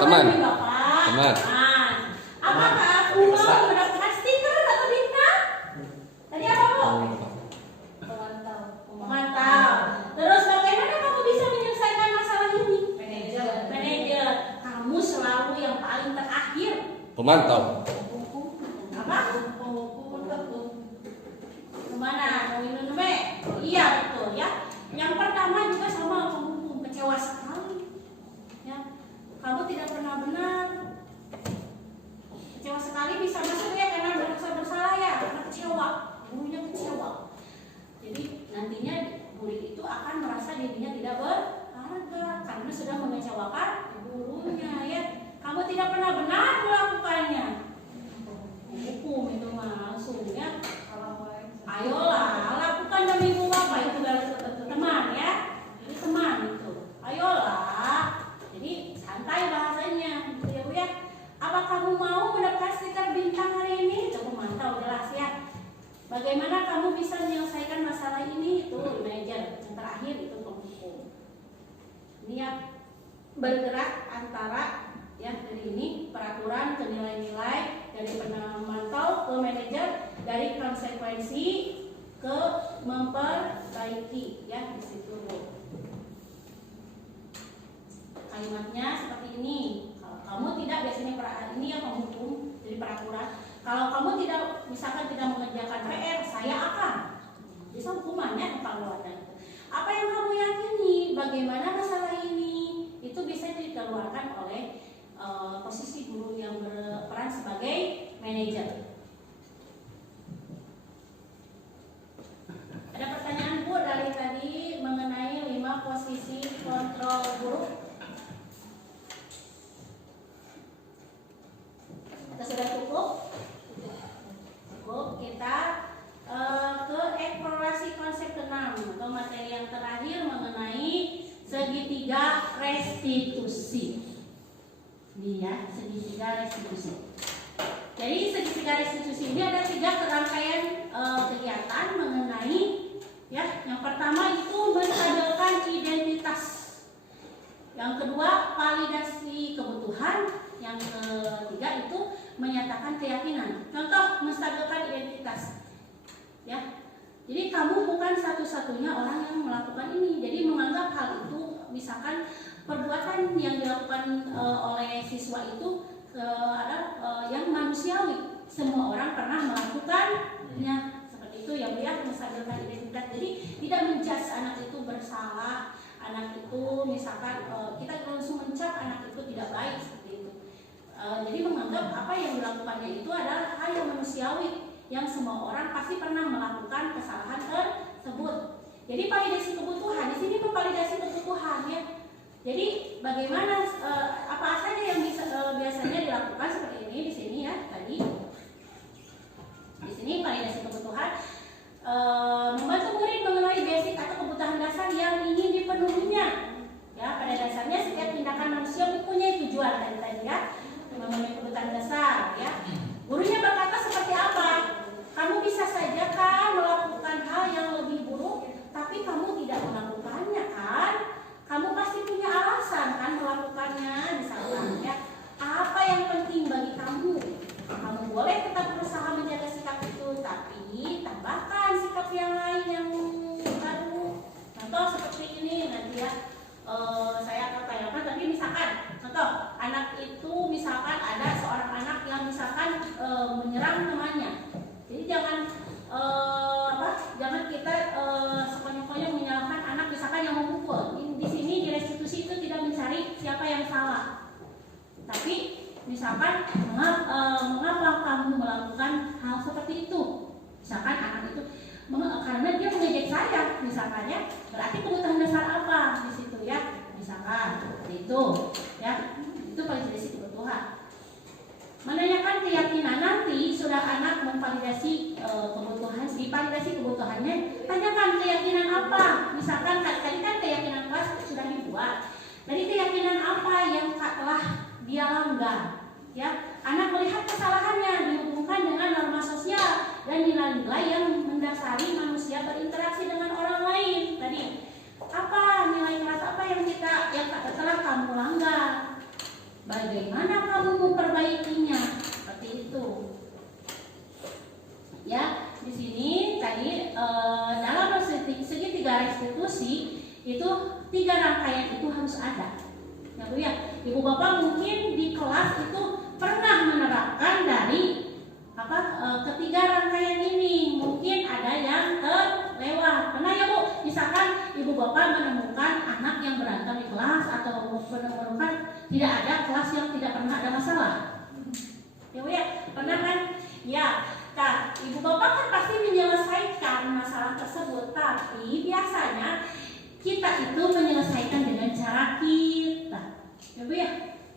Teman. Apakah kamu mau mendapatkan stiker atau bintang? Tadi apa Bu? Pemantau. Terus bagaimana kamu bisa menyelesaikan masalah ini? Manajer. Kamu selalu yang paling terakhir. Pemantau. Apa? Kemana? Mau minum dulu? Iya betul ya. Yang pertama juga sama penghukum, kecewa sekali. Ya, kamu tidak pernah benar. Kecewa sekali bisa masuk ya karena merasa bersalah ya, karena kecewa, gurunya kecewa. Jadi nantinya murid itu akan merasa dirinya tidak berharga karena sudah mengecewakan gurunya ya. Kamu tidak pernah benar melakukannya. Hukum itu mah langsung ya. Ayolah, lakukan demi Bapak itu teman ya. Ini teman itu. Ayolah. Jadi santai bahasanya gitu ya Bu ya. Apa kamu mau mendapat stiker bintang hari ini? Coba mantau jelas ya. Bagaimana kamu bisa menyelesaikan masalah ini? Itu manajer. Yang terakhir itu penghukum. Ini ya, bergerak antara ya dari ini peraturan ke nilai-nilai, dari pemantau ke manajer, dari konsekuensi ke memperbaiki ya di situ Bu. Kalimatnya seperti ini. Kalau kamu tidak, biasanya ini yang penghukum dari peraturan. Kalau kamu tidak, misalkan tidak mengerjakan PR, saya akan. Bisa hukumannya kalau ada. Apa yang kamu yakini? Bagaimana masalah ini? Itu bisa dikeluarkan oleh posisi guru yang berperan sebagai manajer. Ada pertanyaan Bu dari tadi mengenai 5 posisi kontrol guru? Kita sudah cukup? Cukup. Kita ke eksplorasi konsep ke-6 atau materi yang terakhir mengenai segitiga restitusi. Ini ya, segitiga restitusi. Jadi segitiga restitusi ini ada 3 rangkaian kegiatan mengenai ya. Yang pertama itu menstabilkan identitas. Yang kedua validasi kebutuhan. Yang ketiga itu menyatakan keyakinan. Contoh menstabilkan identitas. Ya. Jadi kamu bukan satu-satunya orang yang melakukan ini. Jadi menganggap hal itu, misalkan perbuatan yang dilakukan oleh siswa itu adalah yang manusiawi. Semua orang pernah melakukannya seperti itu ya Bu ya, menstabilkan identitas. Jadi tidak menjudge anak itu bersalah, anak itu misalkan kita langsung mencap anak itu tidak baik seperti itu. Jadi menganggap apa yang dilakukannya itu adalah hal yang manusiawi, yang semua orang pasti pernah melakukan kesalahan tersebut. Jadi validasi kebutuhan di sini validasi kebutuhan ya. Jadi bagaimana apa saja yang biasanya dilakukan seperti ini di sini ya tadi. Di sini validasi kebutuhan membantu murid mengenai basic atau kebutuhan dasar yang ingin dipenuhinya. Ya, pada dasarnya setiap tindakan manusia mempunyai tujuan tadi ya, memenuhi kebutuhan dasar ya. Gurunya berkata seperti apa? Kamu bisa saja kan melakukan hal yang lebih buruk, tapi kamu tidak melakukannya kan? Kamu pasti punya alasan kan melakukannya, misalnya ya. Apa yang penting bagi kamu? Kamu boleh tetap berusaha menjaga sikap itu, tapi tambahkan sikap yang lain yang baru. Contoh seperti ini nanti ya, saya akan tanyakan. Tapi misalkan, contoh anak itu misalkan ada seorang anak yang misalkan menyerang temannya. Jadi jangan jangan kita sekonyong-konyong menyalahkan anak misalkan yang memukul. Di sini di restitusi itu tidak mencari siapa yang salah, tapi misalkan mengapa kamu melakukan hal seperti itu? Misalkan anak itu karena dia mengejek saya, misalkan ya, berarti kebutuhan dasar apa di situ ya? Misalkan seperti itu, ya, itu validasi kebutuhan. Menanyakan keyakinan, nanti sudah anak memvalidasi kebutuhan, divalidasi kebutuhannya, tanyakan keyakinan apa. Misalkan tadi kan keyakinan kelas sudah dibuat. Dari keyakinan apa yang telah dia langgar? Ya, anak melihat kesalahannya dihubungkan dengan norma sosial dan nilai-nilai yang mendasari manusia berinteraksi dengan orang lain. Tadi apa nilai kelas apa yang telah kamu langgar? Bagaimana kamu memperbaikinya? Seperti itu. Ya, di sini tadi dalam segitiga restitusi itu 3 rangkaian itu harus ada. Ya Bu ya, Ibu Bapak mungkin di kelas itu pernah menerapkan dari ketiga rangkaian ini. Mungkin ada yang terlewat. Pernah ya Bu? Misalkan Ibu Bapak menemukan anak yang berantem di kelas atau menemukan tidak ada kelas yang tidak pernah ada masalah. Ya Bu ya, pernah kan? Ya. Nah, Ibu Bapak kan pasti menyelesaikan masalah tersebut, tapi biasanya kita itu menyelesaikan dengan cara kita. Ya Bu ya.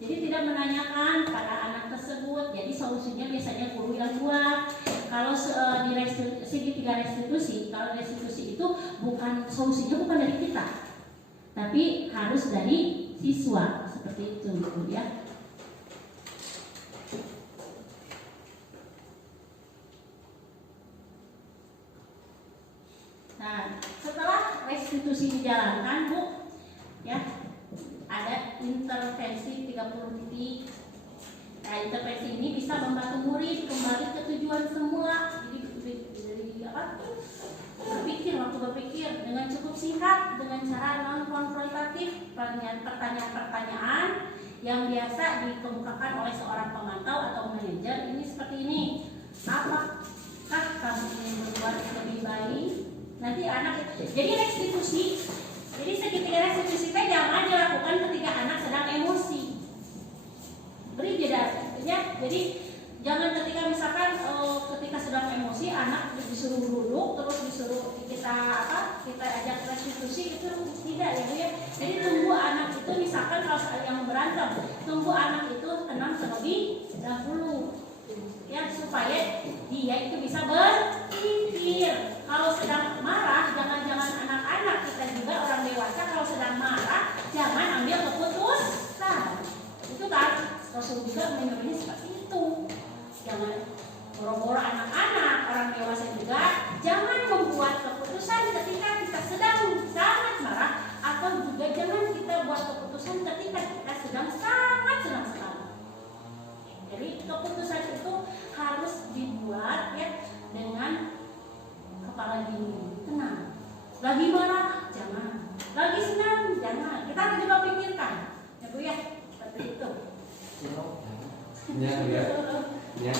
Jadi tidak menanyakan pada anak tersebut. Jadi solusinya biasanya guru yang buat. Kalau di segitiga restitusi, kalau restitusi itu solusinya bukan dari kita, tapi harus dari siswa. Seperti itu Bu ya. Nah, setelah restitusi dijalankan Bu, ya, ada intervensi 30 titik. Nah, intervensi ini bisa membantu murid kembali ke tujuan semula. Jadi waktu berpikir dengan cukup singkat, dengan cara non-konfrontatif, pertanyaan-pertanyaan yang biasa dikemukakan oleh seorang pemantau atau manajer ini seperti ini. Apakah kamu ingin berbuat lebih baik? Nanti anak, jadi restitusi. Jadi segitiga restitusi jangan dilakukan ketika anak sedang emosi. Beri jeda ya. Jadi jangan ketika misalkan ketika sedang emosi anak disuruh duduk terus disuruh kita ajak restitusi, itu tidak ya Bu ya. Jadi tunggu anak itu misalkan kalau yang berantem, tunggu anak itu tenang terlebih dahulu. Ya, supaya dia itu bisa berpikir. Kalau sedang marah, jangan anak-anak, kita juga orang dewasa kalau sedang marah jangan ambil keputusan. Itu kan Rasul juga menyuruhnya seperti itu. Jangan boro-boro anak-anak, orang dewasa juga jangan membuat keputusan ketika kita sedang sangat marah, atau juga jangan kita buat keputusan ketika kita sedang sangat senang sekali. Jadi keputusan itu harus dibuat ya dengan kepala dingin. Lagi marah, jangan. Lagi senang, jangan. Kita harus juga pikirkan. Ya Bu ya, seperti itu. Ya, ya. Ya.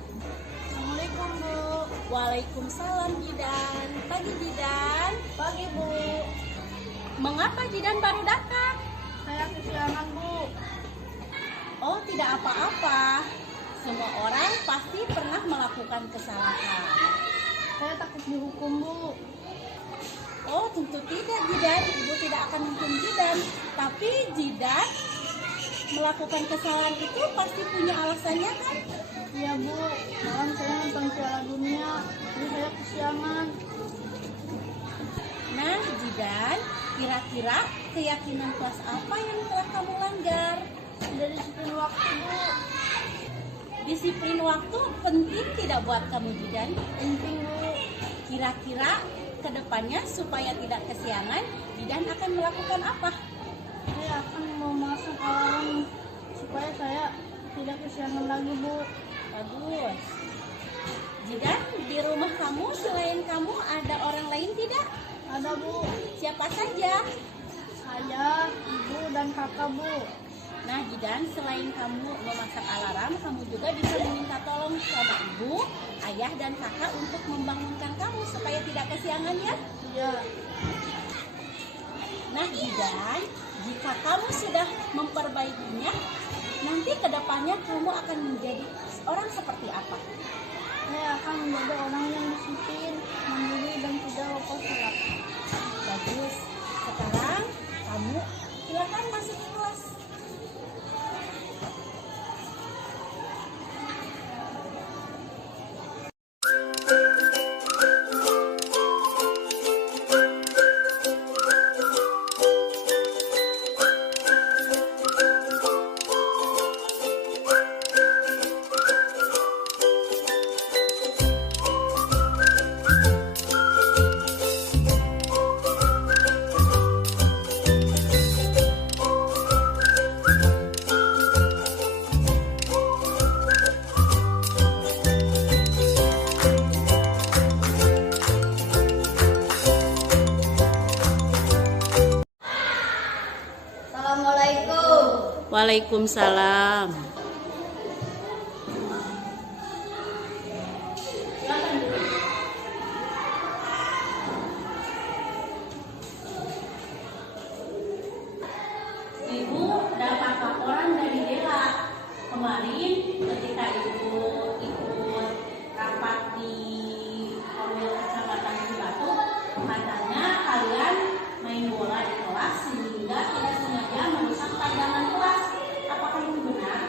Assalamualaikum Bu. Waalaikumsalam Jidan. Pagi Jidan. Pagi Bu. Mengapa Jidan baru datang? Saya kesiangan Bu. Oh, tidak apa-apa. Semua orang pasti pernah melakukan kesalahan. Saya takut dihukum Bu. Oh, tentu tidak Jidan. Ibu tidak akan menghukum Jidan. Tapi Jidan melakukan kesalahan itu pasti punya alasannya kan? Iya Bu, malam saya nonton Piala Dunia, jadi saya kesiangan. Nah, Jidan, kira-kira keyakinan kelas apa yang telah kamu langgar? Tidak disiplin waktu Bu. Disiplin waktu penting tidak buat kamu Jidan? Penting Bu. Kira-kira kedepannya supaya tidak kesiangan, Jidan akan melakukan apa? Saya akan memasang alarm supaya saya tidak kesiangan lagi Bu. Bagus. Jidan, di rumah kamu selain kamu ada orang lain tidak? Ada Bu, Siapa saja? saya, ibu dan kakak Bu. Nah, Jidan, selain kamu memasang alarm, kamu juga bisa meminta tolong sama ibu, ayah, dan kakak untuk membangunkan kamu supaya tidak kesiangan ya. Iya, Nah, Jidan, jika kamu sudah memperbaikinya, nanti kedepannya kamu akan menjadi orang seperti apa? saya akan menjadi orang yang disiplin, mandiri dan tidak lupa sholat. Bagus. Sekarang kamu silakan masuk ke kelas. Assalamualaikum. Waalaikumsalam. Ibu dapat laporan dari Dela. Kemarin ketika ibu ikut rapat di Komil Kecamatan Cibatu, katanya kalian main bola di kelas sehingga tidak sengaja merusak pajangan kelas. Apakah itu benar?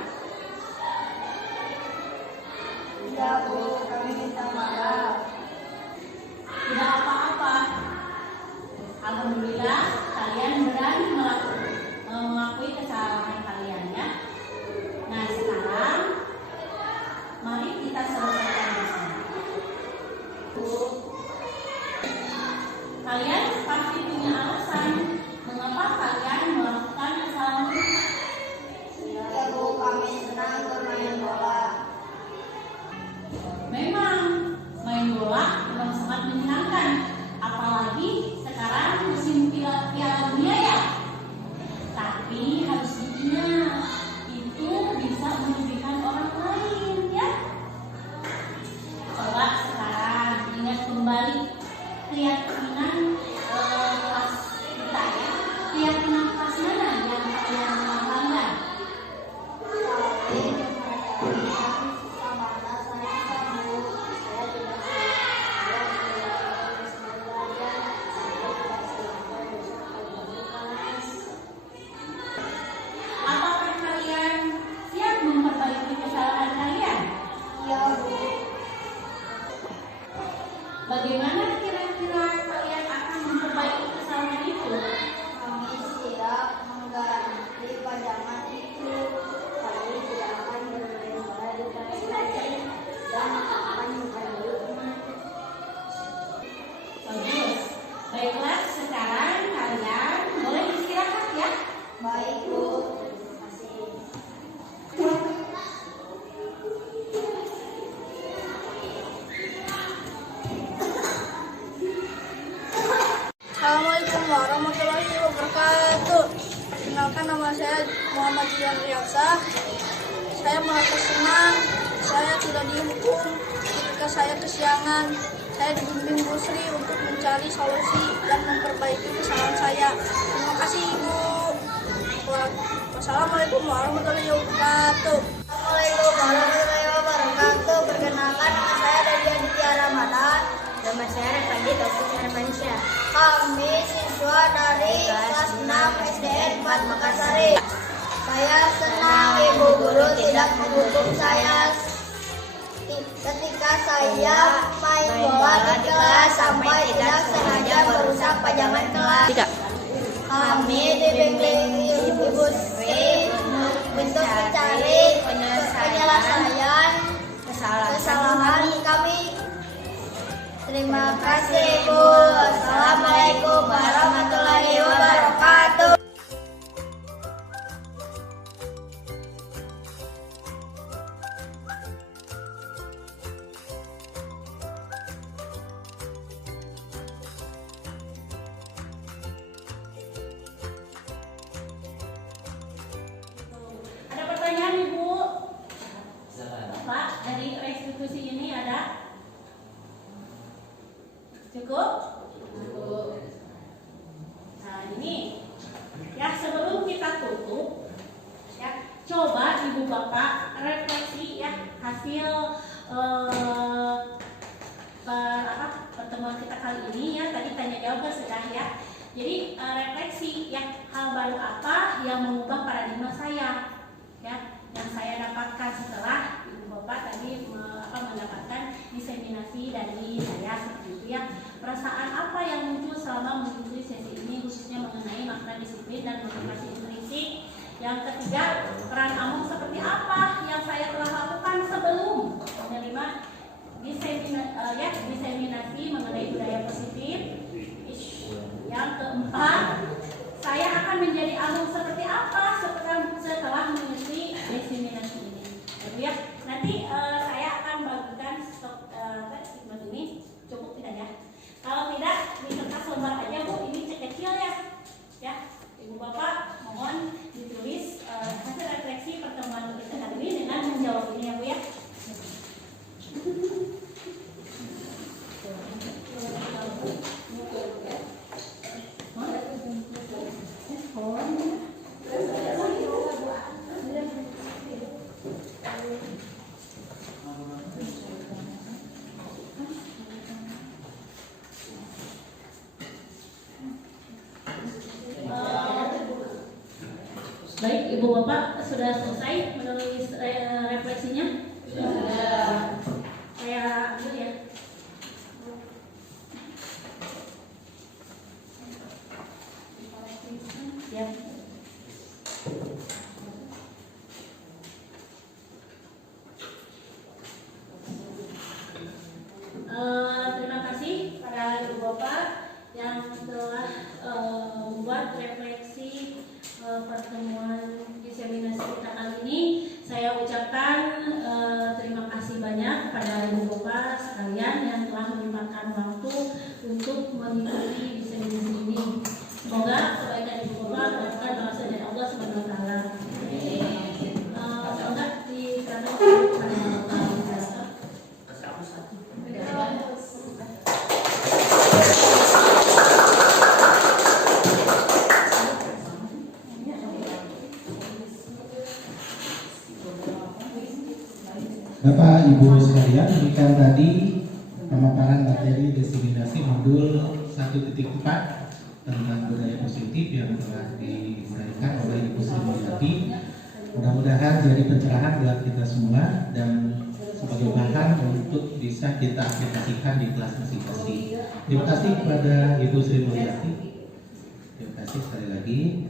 Perkenalkan, nama saya Muhammad Jian Riyasa. Saya merasa senang saya tidak dihukum ketika saya kesiangan. Saya dibimbing Bu Sri untuk mencari solusi dan memperbaiki kesalahan saya. Terima kasih Ibu. Wassalamualaikum warahmatullahi wabarakatuh. Assalamualaikum warahmatullahi wabarakatuh. Perkenalkan, nama saya Dadia Ditya Ramadan. Nama saya Refandi Taufik Hermansyah. Kami siswa dari kelas 6 SDN 4 Makassari. Saya senang Ibu Guru tidak menghukum saya ketika saya main bola di kelas sampai tidak sengaja merusak pajangan kelas. Kami dibimbing Ibu Sri untuk mencari penyelesaian kesalahan kami. Terima kasih Bu. Assalamualaikum warahmatullahi wabarakatuh. Ada pertanyaan Ibu? Pak, dari restitusi ini ada? Cukup? Nah ini ya, sebelum kita tutup ya, coba Ibu Bapak refleksi ya hasil pertemuan kita kali ini ya. Tadi tanya jawab sudah ya. Jadi refleksi ya, hal baru apa yang mengubah paradigma saya ya, yang saya dapatkan setelah Ibu Bapak tadi mendapatkan diseminasi dari saya seperti itu ya. Perasaan apa yang muncul selama mengikuti sesi ini, khususnya mengenai makna disiplin dan motivasi intrinsik. Yang ketiga, peran Amung seperti apa yang saya telah lakukan sebelum menerima diseminasi mengenai budaya positif. Yang keempat, saya akan menjadi Amung seperti apa setelah mengikuti diseminasi ini. Ya, nanti saya akan bagikan stok segmen ini. Cukup tidak ya? Kalau tidak, di kertas lembar aja Bu, ini kecil ya. Ya, Ibu Bapak mohon ditulis hasil refleksi pertemuan kita kali ini dengan menjawab ini ya Bu ya. Baik, Ibu Bapak sudah selesai menulis refleksinya? Sudah. Saya ambil ya. Siap. Terima kasih pada Ibu Bapak yang telah membuat refleksi pertemuan diseminasi kita kali ini. Saya ucapkan terima kasih banyak pada Ibu Bapak sekalian yang telah menyempatkan waktu untuk mengikuti diseminasi ini. Semoga kebaikan Ibu Bapak berkat berasal dari Allah Subhanahu wa taala. Semoga dikatakan kepada Allah. Bapak Ibu sekalian, demikian tadi pemaparan materi diseminasi modul 1.4 tentang budaya positif yang telah disampaikan oleh Ibu Sri Mulyati. Mudah-mudahan jadi pencerahan buat kita semua dan sebagai bahan untuk bisa kita aplikasikan di kelas masing-masing. Terima kasih kepada Ibu Sri Mulyati. Terima kasih sekali lagi.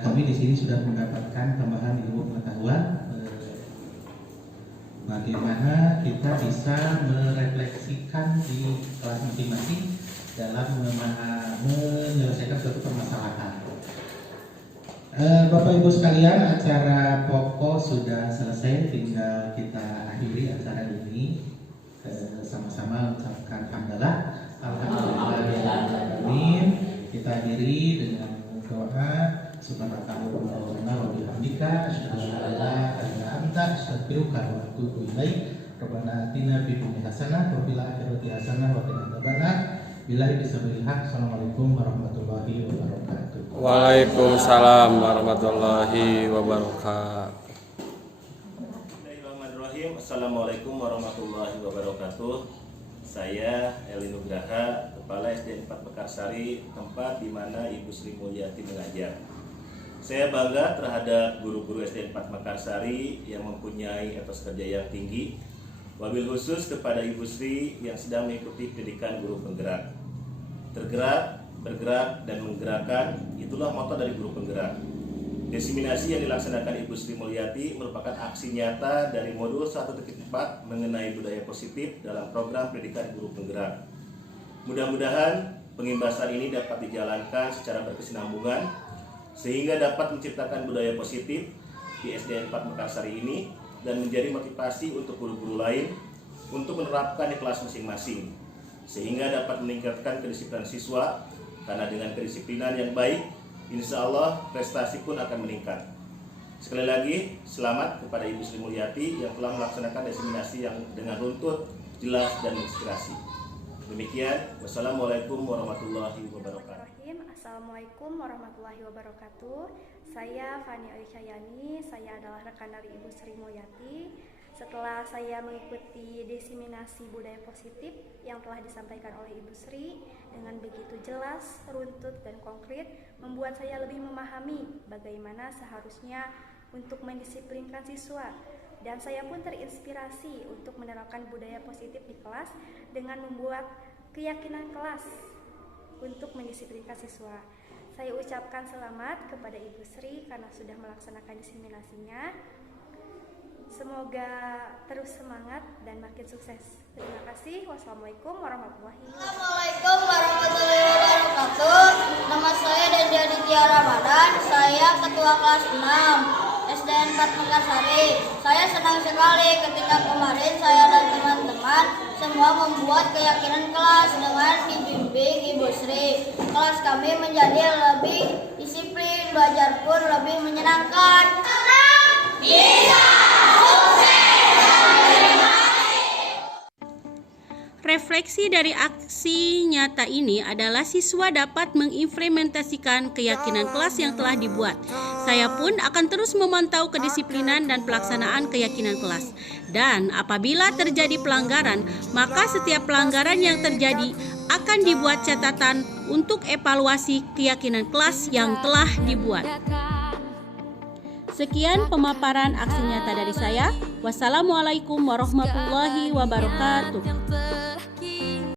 Kami di sini sudah mendapatkan tambahan ilmu pengetahuan bagaimana kita bisa merefleksikan di kelas masing-masing dalam menyelesaikan suatu permasalahan. Bapak Ibu sekalian, acara pokok sudah selesai, tinggal kita akhiri acara ini. Sama-sama ucapkan hamdalah, alhamdulillah. Kita akhiri dengan doa. subhanakallahumma wa bihamdika asyhadu an la ilaha illa anta astaghfiruka wa atubu ilaik. Rabbana atina fid dunya hasanah wa fil akhirati hasanah wa qina adzabannar. Billahi bismillahil haq. Assalamualaikum warahmatullahi wabarakatuh. Waalaikumsalam warahmatullahi wabarakatuh. Bismillahirrahmanirrahim. Assalamualaikum warahmatullahi wabarakatuh. Saya Eli Nugraha, Kepala SD 4 Mekarsari, tempat di mana Ibu Sri Mulyati mengajar. Saya bangga terhadap guru-guru SD 4 Mekarsari yang mempunyai etos kerja yang tinggi. Wabil khusus kepada Ibu Sri yang sedang mengikuti pendidikan guru penggerak. Tergerak, bergerak, dan menggerakkan, itulah moto dari guru penggerak. Diseminasi yang dilaksanakan Ibu Sri Mulyati merupakan aksi nyata dari modul 1.4 mengenai budaya positif dalam program pendidikan guru penggerak. Mudah-mudahan pengimbasan ini dapat dijalankan secara berkesinambungan sehingga dapat menciptakan budaya positif di SDN 4 Mekarsari ini dan menjadi motivasi untuk guru-guru lain untuk menerapkan di kelas masing-masing sehingga dapat meningkatkan kedisiplinan siswa, karena dengan kedisiplinan yang baik insya Allah prestasi pun akan meningkat. Sekali lagi, selamat kepada Ibu Sri Mulyati yang telah melaksanakan diseminasi yang dengan runtut, jelas, dan inspirasi. Demikian, wassalamualaikum warahmatullahi wabarakatuh. Assalamualaikum warahmatullahi wabarakatuh. Saya Fani Aisyayani, saya adalah rekan dari Ibu Sri Mulyati. Setelah saya mengikuti diseminasi budaya positif yang telah disampaikan oleh Ibu Sri dengan begitu jelas, runtut, dan konkret, membuat saya lebih memahami bagaimana seharusnya untuk mendisiplinkan siswa. Dan saya pun terinspirasi untuk menerapkan budaya positif di kelas dengan membuat keyakinan kelas untuk mendisiplinkan siswa. Saya ucapkan selamat kepada Ibu Sri karena sudah melaksanakan diseminasinya. Semoga terus semangat dan makin sukses. Terima kasih. Wassalamualaikum warahmatullahi wabarakatuh. Assalamualaikum warahmatullahi wabarakatuh. Nama saya Dede Aditya Ramadan. Saya ketua kelas 6 SDN 4 Mekarsari. Saya senang sekali ketika kemarin saya dan teman-teman semua membuat keyakinan kelas dengan dibimbing Ibu Sri. Kelas kami menjadi lebih disiplin, belajar pun lebih menyenangkan. Refleksi dari aksi nyata ini adalah siswa dapat mengimplementasikan keyakinan kelas yang telah dibuat. Saya pun akan terus memantau kedisiplinan dan pelaksanaan keyakinan kelas. Dan apabila terjadi pelanggaran, maka setiap pelanggaran yang terjadi akan dibuat catatan untuk evaluasi keyakinan kelas yang telah dibuat. Sekian pemaparan aksi nyata dari saya. Wassalamualaikum warahmatullahi wabarakatuh.